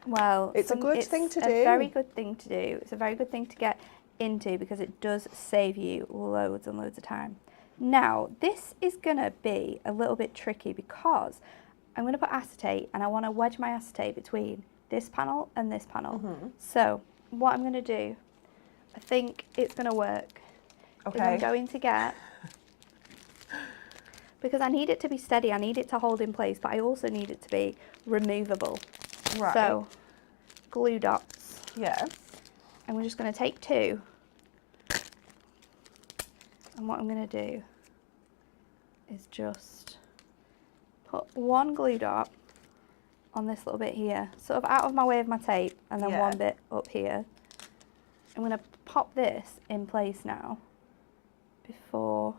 Well, it's a good thing to do. It's a very good thing to do. It's a very good thing to get into because it does save you loads and loads of time. Now, this is going to be a little bit tricky because I'm going to put acetate, and I want to wedge my acetate between this panel and this panel. So what I'm going to do, I think it's going to work, is I'm going to get, because I need it to be steady, I need it to hold in place, but I also need it to be removable. Right. So glue dots. Yeah. And we're just going to take 2. And what I'm going to do is just put 1 glue dot on this little bit here, sort of out of my way of my tape, and then 1 bit up here. I'm going to pop this in place now before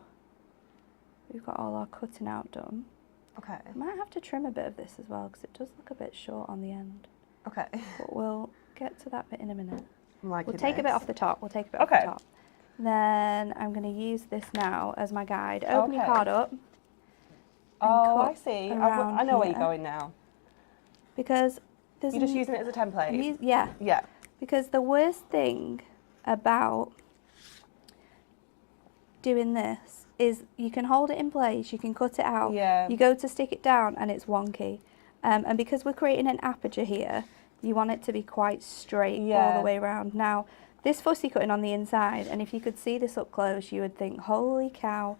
we've got all our cutting out done. Okay. I might have to trim a bit of this as well because it does look a bit short on the end. Okay. But we'll get to that bit in a minute. We'll take a bit off the top. We'll take a bit off the top. Then I'm going to use this now as my guide. Open your card up. Oh, I see. I know where you're going now. Because there's... You're just using it as a template? Yeah. Yeah. Because the worst thing about doing this is you can hold it in place, you can cut it out. Yeah. You go to stick it down and it's wonky. And because we're creating an aperture here, you want it to be quite straight all the way around. Now, this fussy cutting on the inside, and if you could see this up close, you would think, holy cow,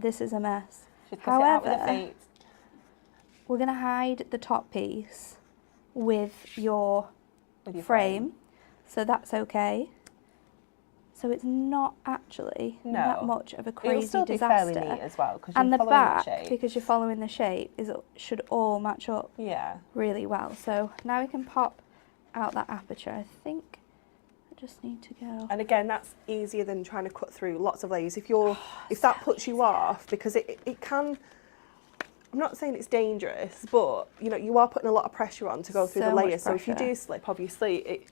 this is a mess. However, we're going to hide the top piece with your frame, so that's okay. So it's not actually that much of a crazy It'll still disaster. be fairly neat as well, and the back, because you're following the shape, should all match up really well. So now we can pop out that aperture. I think I just need to go. And again, that's easier than trying to cut through lots of layers. If that puts you off, because it can. I'm not saying it's dangerous, but you are putting a lot of pressure on to go through the layers. So if you do slip, obviously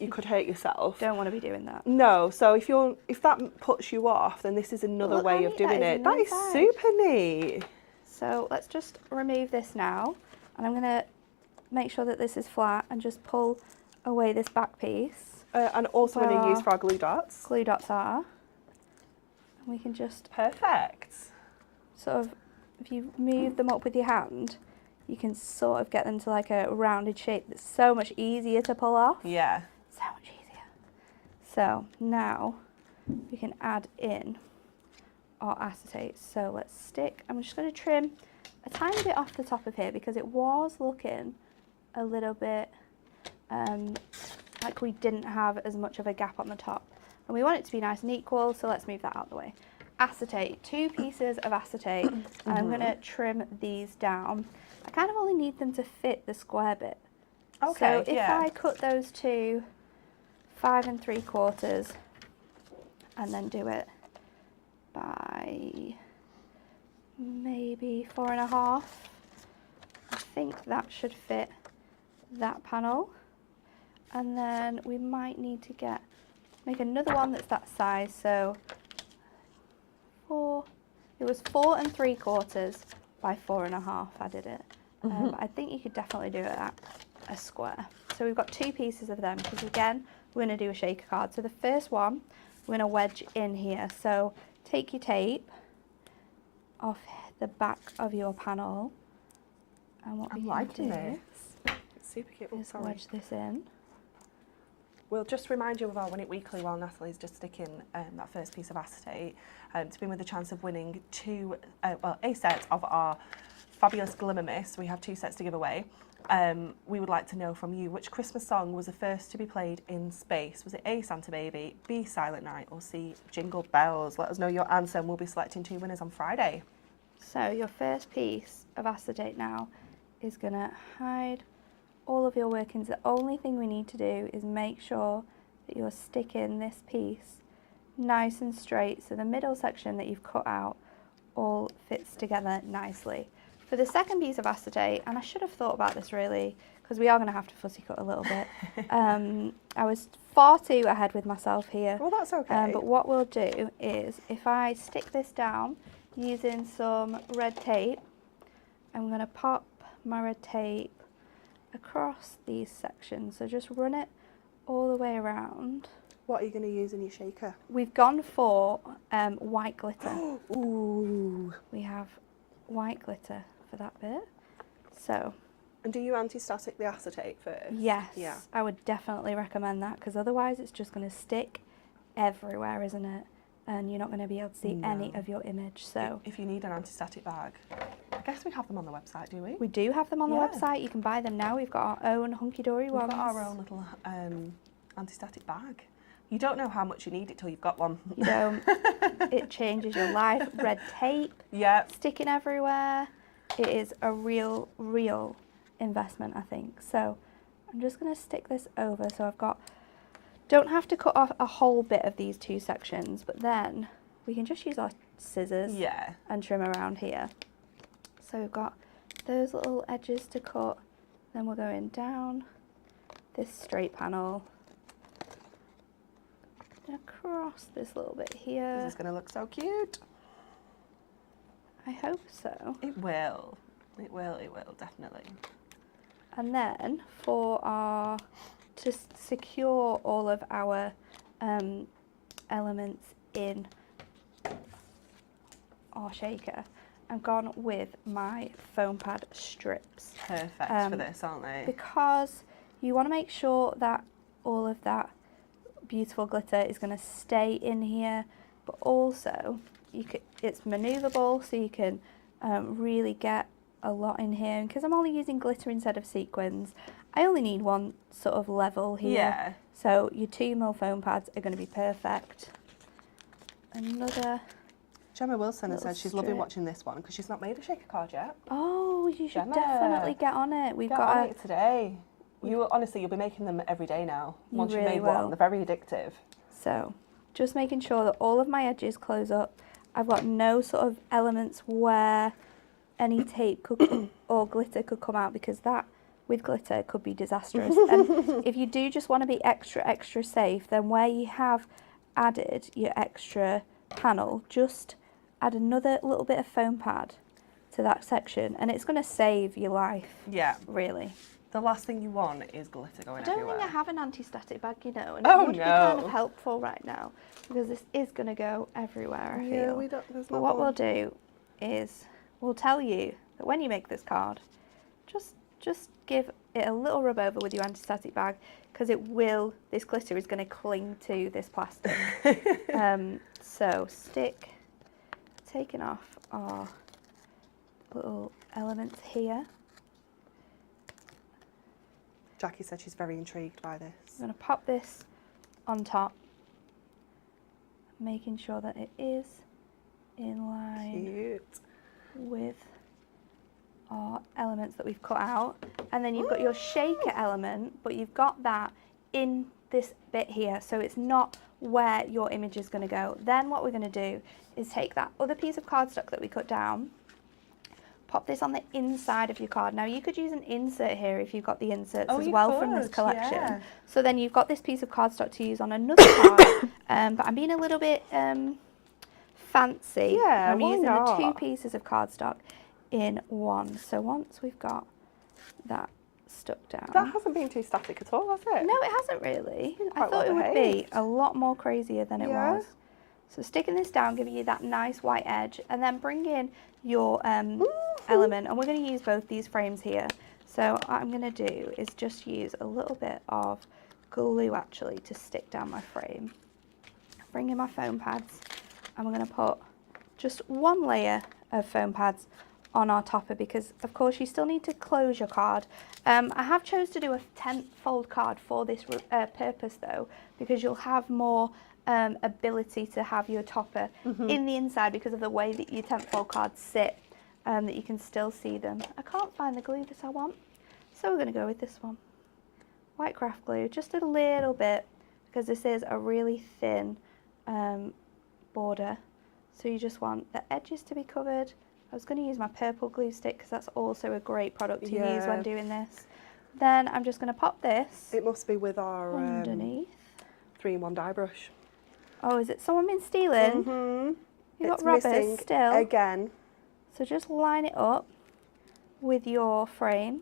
you could hurt yourself. Don't want to be doing that. No, so if that puts you off, then this is another way of doing it. That is super neat. So let's just remove this now, and I'm going to make sure that this is flat and just pull away this back piece. And also going to use for our glue dots. Glue dots are. And we can just sort of, if you move them up with your hand, you can sort of get them to like a rounded shape that's so much easier to pull off. Yeah. So much easier. So now we can add in our acetate. So let's stick, I'm just going to trim a tiny bit off the top of here because it was looking a little bit like we didn't have as much of a gap on the top. And we want it to be nice and equal, so let's move that out of the way. Acetate, 2 pieces of acetate, and I'm going to trim these down. I kind of only need them to fit the square bit. Okay, so if I cut those to 5 3/4 and then do it by maybe 4 1/2, I think that should fit that panel. And then we might need to make another one that's that size. So it was 4 3/4 by 4 1/2. I did it. I think you could definitely do it at a square. So we've got 2 pieces of them because again we're going to do a shaker card. So the first one we're going to wedge in here. So take your tape off the back of your panel, and what we can do it's super cute. is wedge this in. We'll just remind you of our Win It Weekly while Natalie's just sticking that first piece of acetate to be with a chance of winning a set of our fabulous Glimmer Mist. We have 2 sets to give away. We would like to know from you, which Christmas song was the first to be played in space? Was it A, Santa Baby, B, Silent Night, or C, Jingle Bells? Let us know your answer and we'll be selecting 2 winners on Friday. So your first piece of acetate now is going to hide all of your workings. The only thing we need to do is make sure that you're sticking this piece nice and straight so the middle section that you've cut out all fits together nicely. For the second piece of acetate, and I should have thought about this really because we are going to have to fussy cut a little bit. I was far too ahead with myself here. Well, that's okay. But what we'll do is if I stick this down using some red tape, I'm going to pop my red tape across these sections. So just run it all the way around. What are you going to use in your shaker? We've gone for white glitter. Ooh. We have white glitter for that bit. So. And do you anti-static the acetate first? Yes, Yeah. I would definitely recommend that, because otherwise it's just going to stick everywhere, isn't it? And you're not going to be able to see any of your image. So if you need an anti-static bag, I guess we have them on the website, do we? We do have them on the website. You can buy them now. We've got our own hunky-dory ones. We've got our own little anti-static bag. You don't know how much you need it till you've got one. You don't. It changes your life. Red tape. Yeah. Sticking everywhere. It is a real investment, I think. So I'm just going to stick this over. So I've got, don't have to cut off a whole bit of these two sections, but then we can just use our scissors and trim around here. So we've got those little edges to cut. Then we're going down this straight panel. Across this little bit here. This is going to look so cute. I hope so. It will. It will, definitely. And then to secure all of our elements in our shaker, I've gone with my foam pad strips. Perfect for this, aren't they? Because you want to make sure that all of that beautiful glitter is going to stay in here, but also it's maneuverable, so you can really get a lot in here. And because I'm only using glitter instead of sequins, I only need one sort of level here. Yeah. So your 2mm foam pads are going to be perfect. Another. Gemma Wilson has said she's loving watching this one because she's not made a shaker card yet. Oh, you should Gemma, definitely get on it. We've got on it today. Honestly, you'll be making them every day now. Once you've made one, they're very addictive. So, just making sure that all of my edges close up. I've got no sort of elements where any tape or glitter could come out, because that with glitter could be disastrous. And if you do just want to be extra safe, then where you have added your extra panel, just add another little bit of foam pad to that section, and it's going to save your life. Yeah, really. The last thing you want is glitter going everywhere. I don't think I have an anti-static bag, you know, and it would be kind of helpful right now, because this is going to go everywhere, I feel. But what we'll do is we'll tell you that when you make this card, just give it a little rub over with your anti-static bag, because this glitter is going to cling to this plastic. So taking off our little elements here. Jackie said she's very intrigued by this. I'm going to pop this on top, making sure that it is in line with our elements that we've cut out. And then you've got your shaker element, but you've got that in this bit here, so it's not where your image is going to go. Then what we're going to do is take that other piece of cardstock that we cut down, pop this on the inside of your card. Now you could use an insert here if you've got the inserts as well from this collection. Yeah. So then you've got this piece of cardstock to use on another card. But I'm being a little bit fancy. Yeah, I'm using the two pieces of cardstock in one. So once we've got that stuck down. That hasn't been too static at all, has it? No, it hasn't really. I thought it would be a lot more crazier than it was. So sticking this down, giving you that nice white edge, and then bring in your element, and we're going to use both these frames here. So what I'm going to do is just use a little bit of glue actually to stick down my frame. Bring in my foam pads, and we're going to put just one layer of foam pads on our topper, because of course you still need to close your card. I have chose to do a 10th fold card for this purpose though, because you'll have more ability to have your topper in the inside because of the way that your 10th fold cards sit, that you can still see them. I can't find the glue that I want, so we're going to go with this one. White craft glue, just a little bit, because this is a really thin border, so you just want the edges to be covered. I was going to use my purple glue stick because that's also a great product to use when doing this. Then I'm just going to pop this. It must be with our underneath 3-in-1 dye brush. Oh, is it someone been stealing? You've got rubbers still. Again. So just line it up with your frame,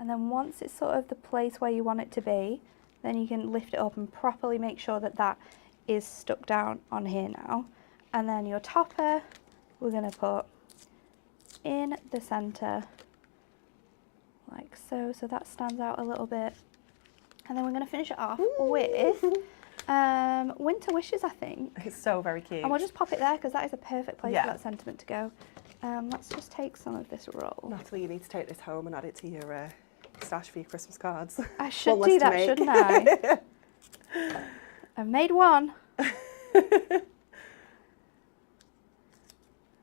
and then once it's sort of the place where you want it to be, then you can lift it up and properly make sure that that is stuck down on here now. And then your topper, we're going to put in the centre like so. So that stands out a little bit. And then we're going to finish it off with Winter Wishes, I think. It's so very cute. And we'll just pop it there because that is a perfect place for that sentiment to go. Let's just take some of this roll. Natalie, you need to take this home and add it to your stash for your Christmas cards. I should do that, shouldn't I? I've made one.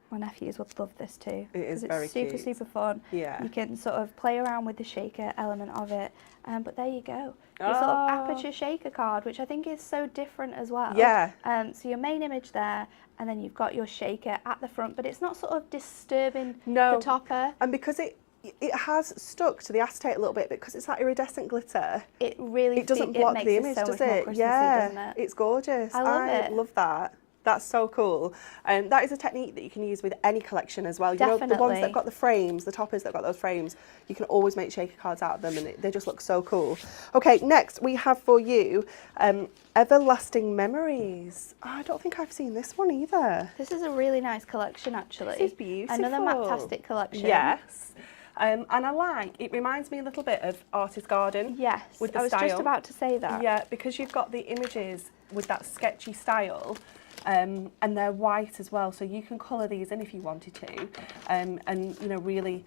My nephews would love this too. It is very cute. It's super fun. Yeah. You can sort of play around with the shaker element of it. But there you go. Your sort of aperture shaker card, which I think is so different as well. Yeah. So your main image there, and then you've got your shaker at the front, but it's not sort of disturbing the topper. And because it has stuck to the acetate a little bit, because it's that iridescent glitter. It really doesn't block the image, does it? Yeah, it's gorgeous. I love it. Love that. That's so cool. And that is a technique that you can use with any collection as well. Definitely. You know, the ones that got the frames, the toppers that got those frames, you can always make shaker cards out of them, and they just look so cool. Okay, next we have for you Everlasting Memories. Oh, I don't think I've seen this one either. This is a really nice collection, actually. This is beautiful. Another Maptastic collection. Yes. And I like, it reminds me a little bit of Artist Garden. Yes, with the I was style. just about to say that. Yeah, because you've got the images with that sketchy style. And they're white as well, so you can colour these in if you wanted to, and you know, really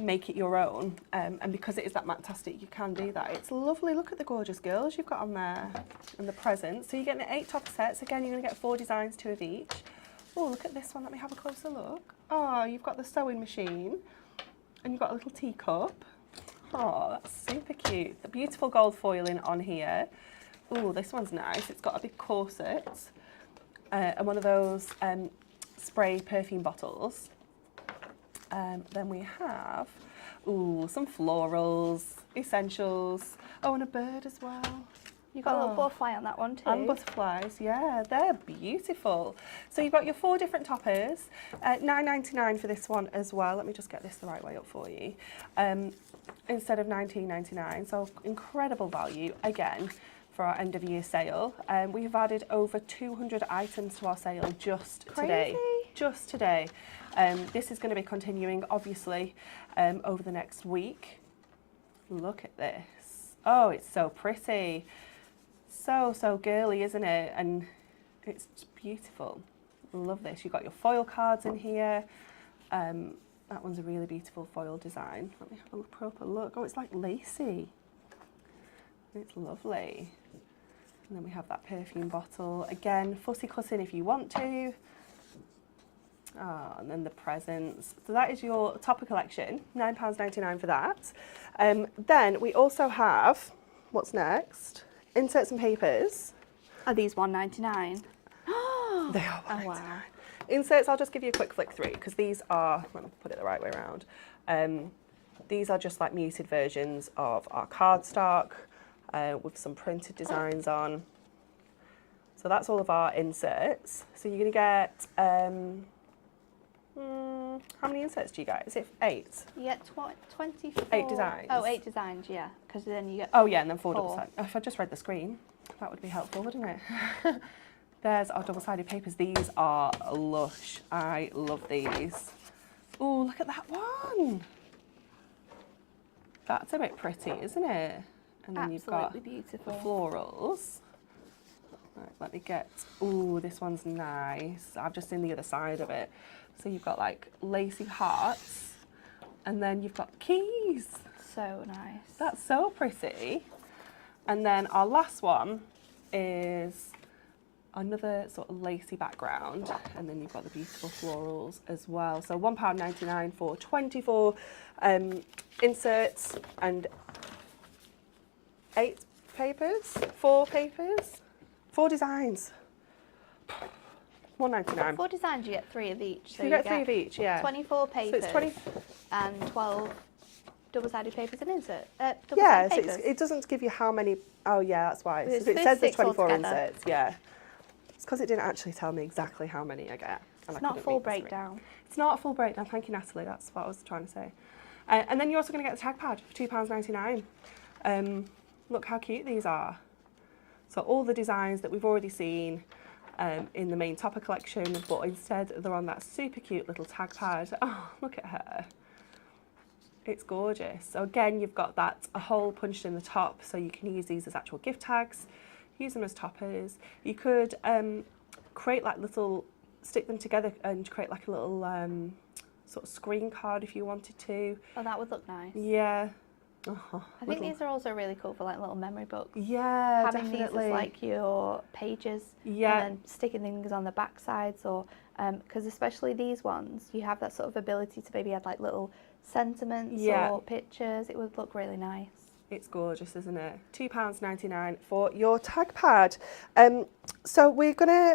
make it your own. And because it is that Maptastic, you can do that. It's lovely. Look at the gorgeous girls you've got on there, and the presents. So you're getting 8 top sets. Again, you're going to get 4 designs, 2 of each. Oh, look at this one. Let me have a closer look. Oh, you've got the sewing machine, and you've got a little teacup. Oh, that's super cute. The beautiful gold foiling on here. Oh, this one's nice. It's got a big corset. And one of those spray perfume bottles. Then we have, some florals, essentials. Oh, and a bird as well. You've got a little butterfly on that one too. And butterflies, yeah, they're beautiful. So you've got your 4 different toppers, $9.99 for this one as well. Let me just get this the right way up for you. Instead of $19.99, so incredible value again for our end of year sale. We've added over 200 items to our sale just today. Just today. This is going to be continuing obviously over the next week. Look at this. Oh, it's so pretty. So girly, isn't it? And it's beautiful. Love this. You've got your foil cards in here. That one's a really beautiful foil design. Let me have a proper look. Oh, it's like lacy. It's lovely. And then we have that perfume bottle. Again, fussy cutting if you want to. And then the presents. So that is your topper collection, £9.99 for that. Then we also have, what's next? Inserts and papers. Are these $1.99? They are $1.99. Oh, wow. Inserts, I'll just give you a quick flick through because these are, let me put it the right way around. These are just like muted versions of our cardstock with some printed designs on. So that's all of our inserts. So you're going to get, how many inserts do you get? Is it 8? Yeah, 24. 8 designs. Oh, 8 designs, yeah. Because then you get Oh yeah, and then 4 double-sided. Oh, if I just read the screen, that would be helpful, wouldn't it? There's our double-sided papers. These are lush. I love these. Oh, look at that one. That's a bit pretty, isn't it? And then you've got beautiful. the florals. Right, let me get, this one's nice. I've just seen the other side of it. So you've got like lacy hearts, and then you've got keys. So nice. That's so pretty. And then our last one is another sort of lacy background, and then you've got the beautiful florals as well. So £1.99 for 24 inserts and 8 papers, 4 papers, 4 designs. £1.99. 4 designs, you get 3 of each. So you get 3 of each, yeah. 24 papers. So it's 20 and 12 double-sided papers and insert. Yeah, so papers. it doesn't give you how many. Oh yeah, that's why. It's So it says there's 24 altogether. inserts. Yeah, it's because it didn't actually tell me exactly how many I get. And It's not a full breakdown. It's not a full breakdown. Thank you, Natalie. That's what I was trying to say. And then you're also going to get the tag pad for £2.99. Look how cute these are. So all the designs that we've already seen in the main topper collection, but instead they're on that super cute little tag pad. Oh, look at her. It's gorgeous. So again, you've got that a hole punched in the top, so you can use these as actual gift tags, use them as toppers. You could create like little, stick them together and create like a little sort of screen card if you wanted to. Oh, that would look nice. Yeah. I think these are also really cool for like little memory books. Yeah, having definitely. these as like your pages, Yeah. and then sticking things on the back sides, or because especially these ones, you have that sort of ability to maybe add like little sentiments or pictures. It would look really nice. It's gorgeous, isn't it? £2.99 for your tag pad. So we're gonna.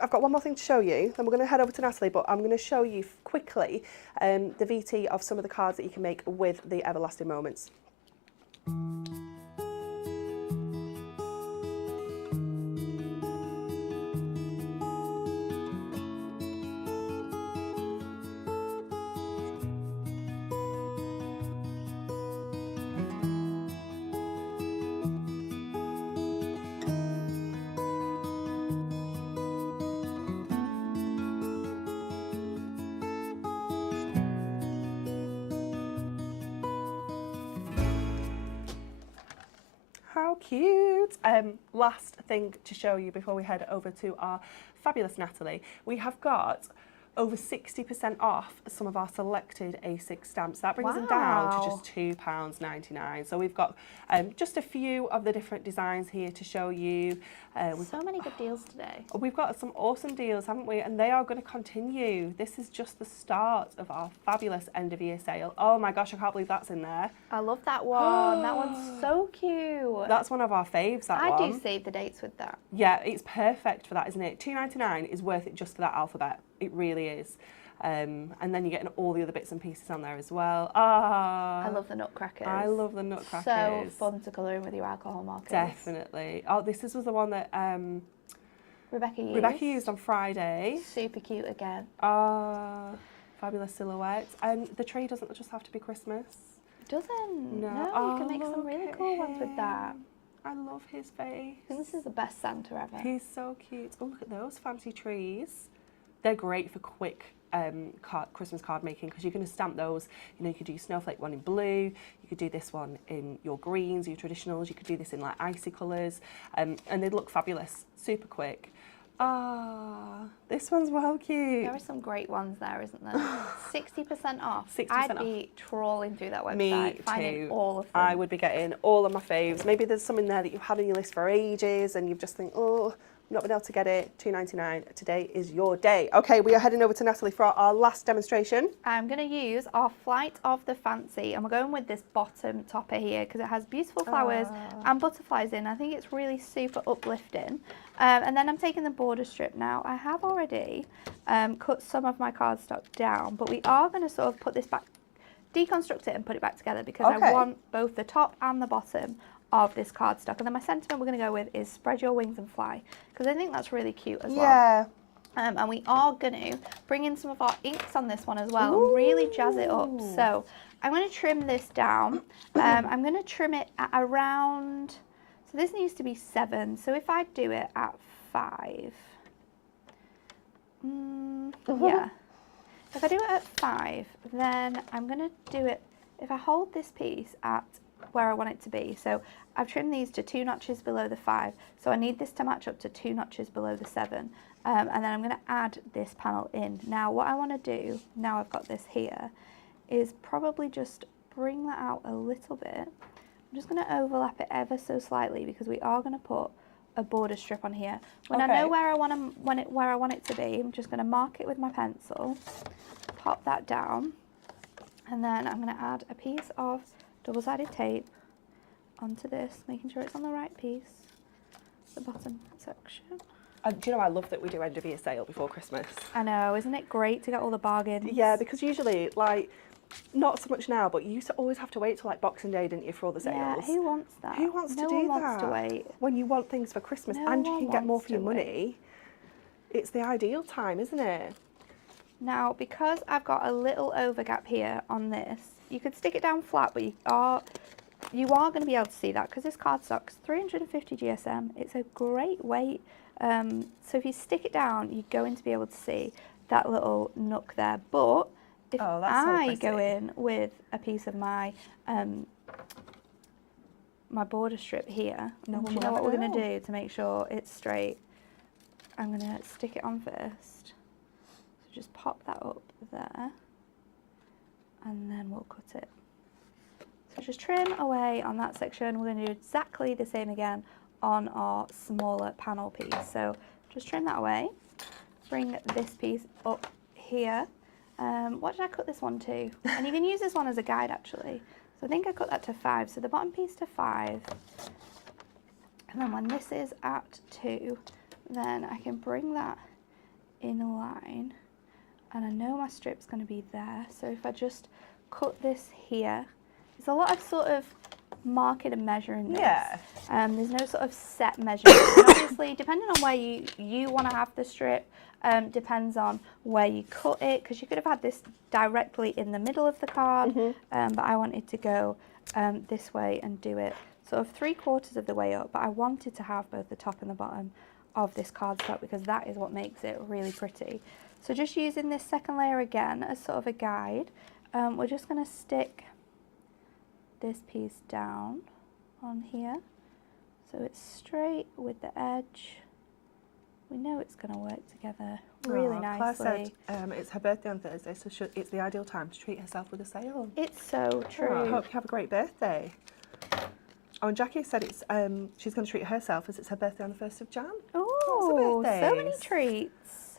I've got one more thing to show you, then we're going to head over to Natalie, but I'm going to show you quickly the VT of some of the cards that you can make with the Everlasting Moments. How cute! Last thing to show you before we head over to our fabulous Natalie, we have got over 60% off some of our selected A6 stamps. That brings them down to just £2.99. So we've got just a few of the different designs here to show you. So many good deals today. We've got some awesome deals, haven't we? And they are going to continue. This is just the start of our fabulous end of year sale. Oh my gosh, I can't believe that's in there. I love that one. That one's so cute. That's one of our faves, that one. I do save the dates with that. Yeah, it's perfect for that, isn't it? £2.99 is worth it just for that alphabet. It really is. And then you're getting all the other bits and pieces on there as well. I love the nutcrackers. I love the nutcrackers. So fun to colour in with your alcohol markers. Definitely. Oh, this was the one that Rebecca used on Friday. Super cute again. Fabulous silhouettes. And the tree doesn't just have to be Christmas. It doesn't. No, you can make some really cool ones with that. I love his face. I think this is the best Santa ever. He's so cute. Oh, look at those fancy trees. They're great for quick Christmas card making, because you're going to stamp those. You know, you could do snowflake one in blue, you could do this one in your greens, your traditionals, you could do this in like icy colours, and they'd look fabulous, super quick. This one's well cute. There are some great ones there, isn't there? 60% off. 60% I'd be trawling through that website, Me finding too. all of them. I would be getting all of my faves. Maybe there's some in there that you've had on your list for ages and you've just think, oh, not been able to get it. £2.99. Today is your day. Okay, we are heading over to Natalie for our last demonstration. I'm going to use our Flight of the Fancy, and we're going with this bottom topper here because it has beautiful flowers and butterflies in. I think it's really super uplifting. And then I'm taking the border strip now. I have already cut some of my cardstock down, but we are going to sort of put this back, deconstruct it and put it back together, because I want both the top and the bottom of this cardstock. And then my sentiment we're going to go with is spread your wings and fly, because I think that's really cute as well. And we are going to bring in some of our inks on this one as well. And really jazz it up. So I'm going to trim this down. I'm going to trim it at around, so this needs to be 7. So if I do it at 5, yeah. If I do it at 5, then I'm going to do it, if I hold this piece at where I want it to be. So I've trimmed these to 2 notches below the 5. So I need this to match up to 2 notches below the 7. And then I'm going to add this panel in. Now what I want to do, now I've got this here, is probably just bring that out a little bit. I'm just going to overlap it ever so slightly, because we are going to put a border strip on here. When I know where I want it to be, I'm just going to mark it with my pencil, pop that down, and then I'm going to add a piece of double-sided tape onto this, making sure it's on the right piece, the bottom section. Do you know, I love that we do end of year sale before Christmas. I know, isn't it great to get all the bargains? Yeah, because usually, like, not so much now, but you used to always have to wait till like Boxing Day, didn't you, for all the sales? Yeah, who wants that? Who wants to do that? No one wants to wait. When you want things for Christmas and you can get more for your money, it's the ideal time, isn't it? Now, because I've got a little over gap here on this, you could stick it down flat, but you are going to be able to see that, because this cardstock's 350 GSM. It's a great weight. So if you stick it down, you're going to be able to see that little nook there. But if Oh, that's so I go pretty. in with a piece of my my border strip here, No do one you will know what ever we're going to know. do to make sure it's straight? I'm going to stick it on first. So just pop that up there, and then we'll cut it. So just trim away on that section. We're going to do exactly the same again on our smaller panel piece. So just trim that away. Bring this piece up here. What did I cut this one to? And you can use this one as a guide actually. So I think I cut that to 5. So the bottom piece to 5. And then when this is at 2, then I can bring that in line. And I know my strip's going to be there. So if I just cut this here, there's a lot of sort of marking and measuring this. Yeah. There's no sort of set measurement. And obviously, depending on where you want to have the strip, depends on where you cut it, because you could have had this directly in the middle of the card, but I wanted to go this way and do it sort of 3/4 of the way up, but I wanted to have both the top and the bottom of this cardstock because that is what makes it really pretty. So just using this second layer again as sort of a guide, we're just going to stick this piece down on here so it's straight with the edge. We know it's going to work together really nicely. Claire said it's her birthday on Thursday, so it's the ideal time to treat herself with a sale. It's so true. Oh, I hope you have a great birthday. Oh, and Jackie said it's she's going to treat herself as it's her birthday on the 1st of Jan. Oh, so many treats.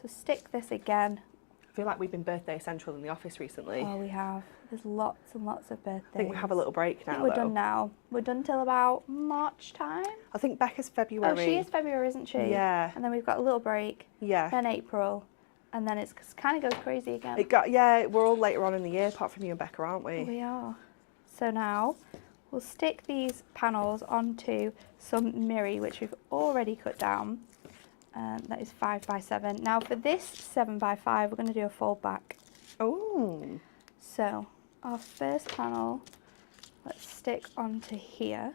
So stick this again. I feel like we've been birthday central in the office recently. Oh, we have. There's lots and lots of birthdays. I think we have a little break now, I think we're done now. We're done till about March time. I think Becca's February. Oh, she is February, isn't she? Yeah. And then we've got a little break. Yeah. Then April. And then it's kind of goes crazy again. We're all later on in the year, apart from you and Becca, aren't we? We are. So now we'll stick these panels onto some mirri, which we've already cut down. That is 5 by 7. Now for this 7 by 5, we're going to do a fold back. Oh. So our first panel, let's stick onto here.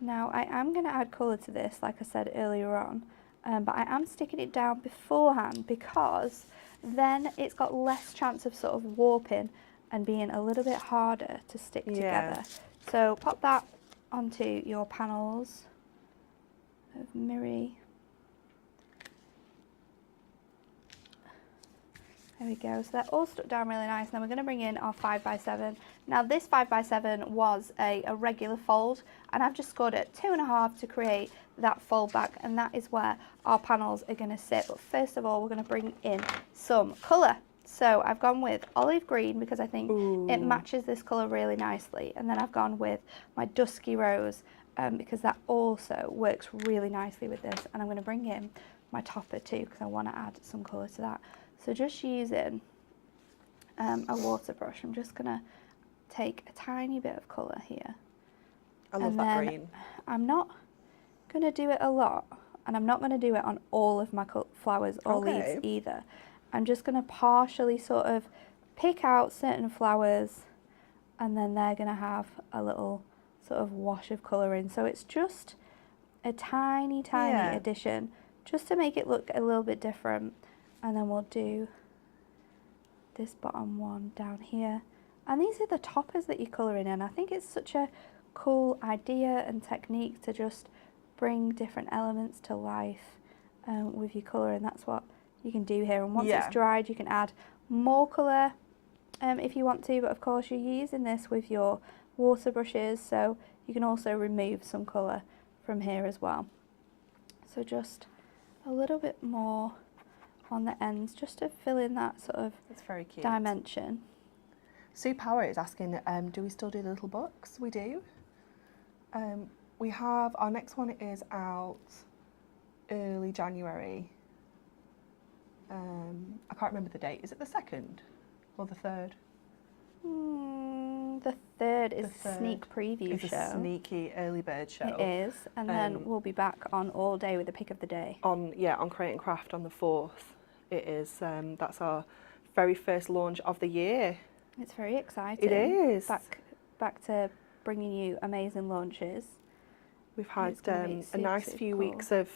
Now I am going to add colour to this, like I said earlier on, but I am sticking it down beforehand because then it's got less chance of sort of warping and being a little bit harder to stick together. So pop that onto your panels of mirri. There we go, so they're all stuck down really nice. Now we're going to bring in our 5 by 7. Now this 5 by 7 was a regular fold, and I've just scored it 2.5 to create that fold back, and that is where our panels are going to sit. But first of all, we're going to bring in some colour. So I've gone with olive green because I think it matches this colour really nicely, and then I've gone with my dusky rose because that also works really nicely with this, and I'm going to bring in my topper too because I want to add some colour to that. So just using a water brush, I'm just going to take a tiny bit of colour here. I love that green. I'm not going to do it a lot, and I'm not going to do it on all of my flowers or leaves either. I'm just going to partially sort of pick out certain flowers, and then they're going to have a little sort of wash of colour in. So it's just a tiny addition, just to make it look a little bit different. And then we'll do this bottom one down here. And these are the toppers that you're colouring in. I think it's such a cool idea and technique to just bring different elements to life with your colour, and that's what you can do here. And once it's dried, you can add more colour if you want to, but of course you're using this with your water brushes, so you can also remove some colour from here as well. So just a little bit more on the ends, just to fill in that sort of very cute dimension. Sue Power is asking, do we still do the little books? We do. We have, our next one is out early January. I can't remember the date. Is it the 2nd or the 3rd? The 3rd is the sneak preview show. It's a sneaky early bird show. It is, and then we'll be back on all day with the pick of the day. On Create and Craft on the 4th. It is. That's our very first launch of the year. It's very exciting. It is. Back to bringing you amazing launches. We've had a nice few weeks of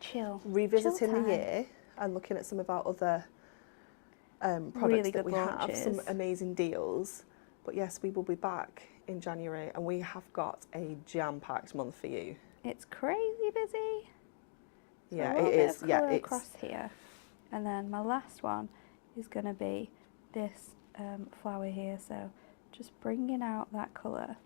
chill revisiting the year and looking at some of our other products really that good we have, some launches. amazing deals. But yes, we will be back in January, and we have got a jam-packed month for you. It's crazy busy. Yeah, so it is. Bit of Yeah, colour it's across here, and then my last one is going to be this flower here. So just bringing out that colour.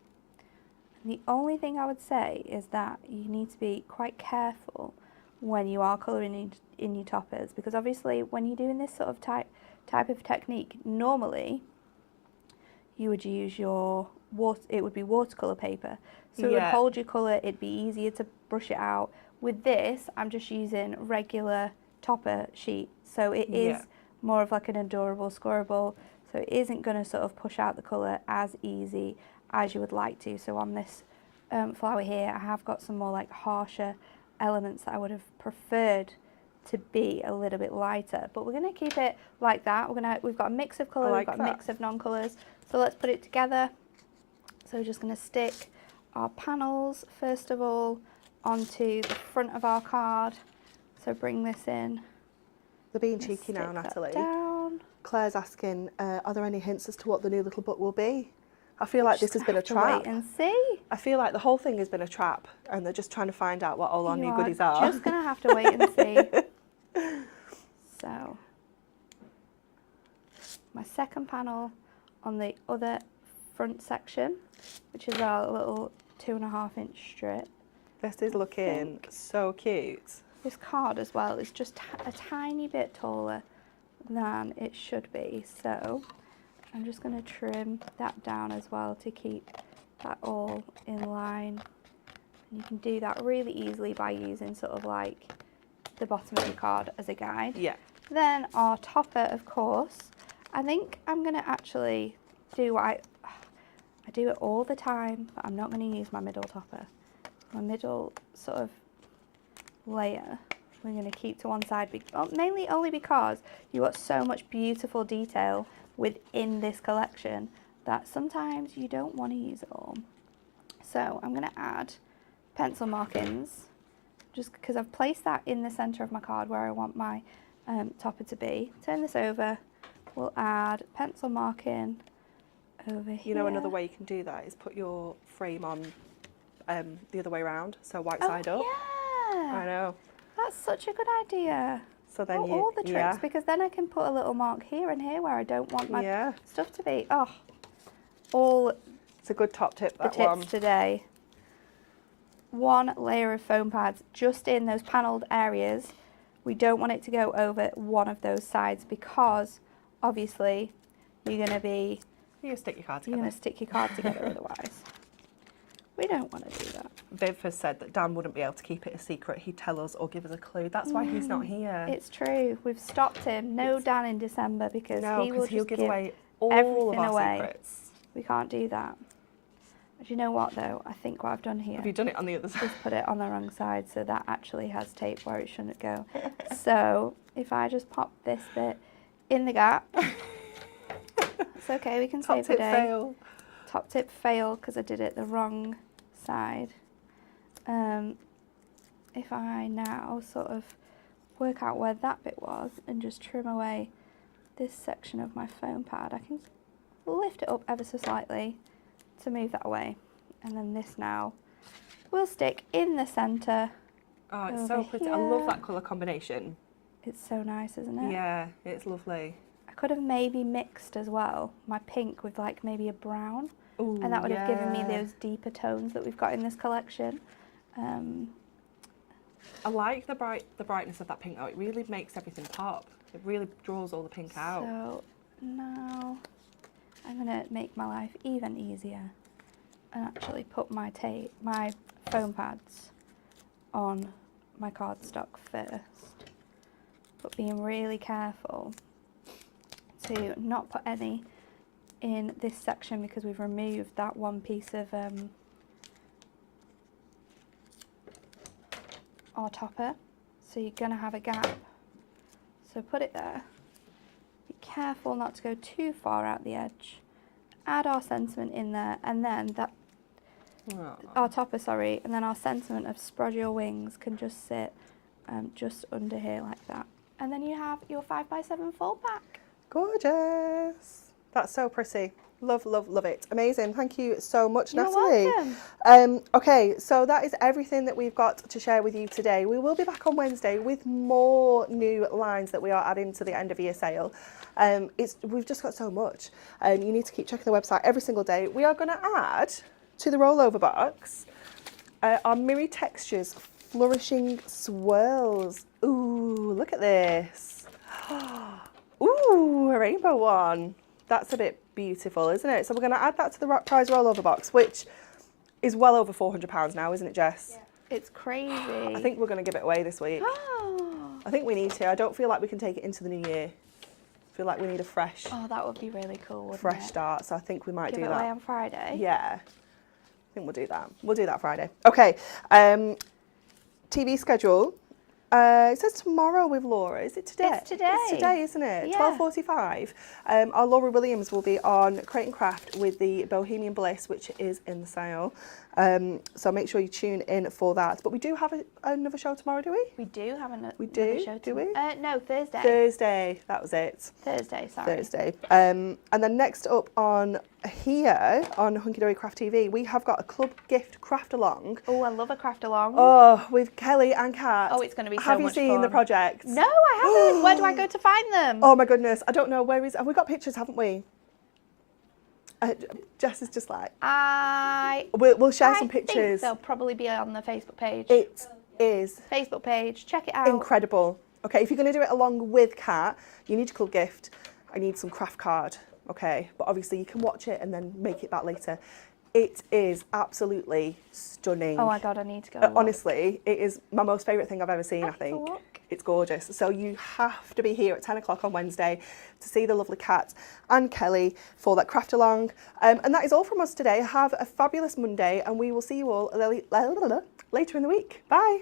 The only thing I would say is that you need to be quite careful when you are colouring in your toppers, because obviously when you're doing this sort of type of technique, normally you would use your it would be watercolour paper, so it would hold your colour, it'd be easier to brush it out. With this, I'm just using regular topper sheet, so it is more of like an adorable scorable, so it isn't going to sort of push out the colour as easy as you would like to. So on this flower here, I have got some more like harsher elements that I would have preferred to be a little bit lighter, but we're going to keep it like that. We've got a mix of colour, we've got a mix of non-colours, so let's put it together. So we're just going to stick our panels first of all onto the front of our card. So bring this in. They're being cheeky now, Natalie. Down. Claire's asking, are there any hints as to what the new little book will be? I feel like this has been a trap. Wait and see. I feel like the whole thing has been a trap, and they're just trying to find out what all our new goodies are. Just going to have to wait and see. So, my second panel on the other front section, which is our little 2.5-inch strip. This is looking so cute. This card as well is just a tiny bit taller than it should be, so I'm just going to trim that down as well to keep that all in line. And you can do that really easily by using sort of like the bottom of your card as a guide. Yeah. Then our topper, of course. I think I'm going to actually do what I do it all the time, but I'm not going to use my middle topper. My middle sort of layer we're going to keep to one side, mainly only because you've got so much beautiful detail within this collection that sometimes you don't want to use it all. So I'm going to add pencil markings, just because I've placed that in the centre of my card where I want my topper to be. Turn this over, we'll add pencil marking over here. You know, another way you can do that is put your frame on the other way around, so white side up. Yeah, I know. That's such a good idea. So then all the tricks, because then I can put a little mark here and here where I don't want my stuff to be. Oh, all it's a good top tip. That the tips today. One layer of foam pads just in those panelled areas. We don't want it to go over one of those sides, because obviously you're going to stick your card together. You're going to stick your card together otherwise. We don't want to do that. Viv has said that Dan wouldn't be able to keep it a secret. He'd tell us or give us a clue. That's why he's not here. It's true. We've stopped him. No Dan in December, because he'll give away all everything of our away. secrets. We can't do that. Do you know what though? I think what I've done here. Have you done it on the other side? Just put it on the wrong side, so that actually has tape where it shouldn't go. So if I just pop this bit in the gap, it's okay. We can save the day. Fail. Top tip fail because I did it the wrong side. If I now sort of work out where that bit was and just trim away this section of my foam pad, I can lift it up ever so slightly to move that away. And then this now will stick in the centre. Oh, it's so pretty. Here. I love that colour combination. It's so nice, isn't it? Yeah, it's lovely. I could have maybe mixed as well my pink with like maybe a brown. Ooh, and that would have given me those deeper tones that we've got in this collection. I like the brightness of that pink though. It really makes everything pop. It really draws all the pink out. So now I'm going to make my life even easier and actually put my foam pads on my cardstock first, but being really careful to not put any in this section, because we've removed that one piece of our topper, so you're going to have a gap. So put it there. Be careful not to go too far out the edge. Add our sentiment in there, and then our topper, and then our sentiment of spread your wings can just sit just under here like that. And then you have your 5x7 fold back. Gorgeous. That's so pretty. Love, love, love it. Amazing. Thank you so much, You're Natalie. welcome. Okay, so that is everything that we've got to share with you today. We will be back on Wednesday with more new lines that we are adding to the end of year sale. We've just got so much. You need to keep checking the website every single day. We are going to add to the rollover box our Miri Textures Flourishing Swirls. Ooh, look at this. Ooh, a rainbow one. That's a bit beautiful, isn't it? So we're going to add that to the prize rollover box, which is well over £400 now, isn't it, Jess? Yeah. It's crazy. I think we're going to give it away this week. I think we need to. I don't feel like we can take it into the new year. I feel like we need a fresh... Oh, that would be really cool, wouldn't fresh it? start, so I think we might Give do it that. away on Friday? Yeah. I think we'll do that. We'll do that Friday. Okay. TV schedule. It says tomorrow with Laura. Is it today? It's today. It's today, isn't it? Yeah. 12:45. Our Laura Williams will be on Crate and Craft with the Bohemian Bliss, which is in the sale. So make sure you tune in for that. But we do have another show tomorrow, do we? We do have another show. Do we? No, Thursday. Thursday. That was it. Thursday, sorry. Thursday. And then next up on here on Hunky Dory Craft TV, we have got a club gift craft along. Oh, I love a craft along. Oh, with Kelly and Kat. Oh, it's going to be so much fun. Have you seen the project? No, I haven't. Where do I go to find them? Oh my goodness, I don't know have we got pictures, haven't we? Jess is just like... We'll share some pictures. I think they'll probably be on the Facebook page. It is. Facebook page, check it out. Incredible. Okay, if you're going to do it along with Kat, you need your club gift. I need some craft card, okay? But obviously you can watch it and then make it back later. It is absolutely stunning. Oh my God, I need to go. Honestly, it is my most favourite thing I've ever seen, I think. It's gorgeous. So you have to be here at 10 o'clock on Wednesday to see the lovely Kat and Kelly for that craft along. And that is all from us today. Have a fabulous Monday and we will see you all later in the week. Bye.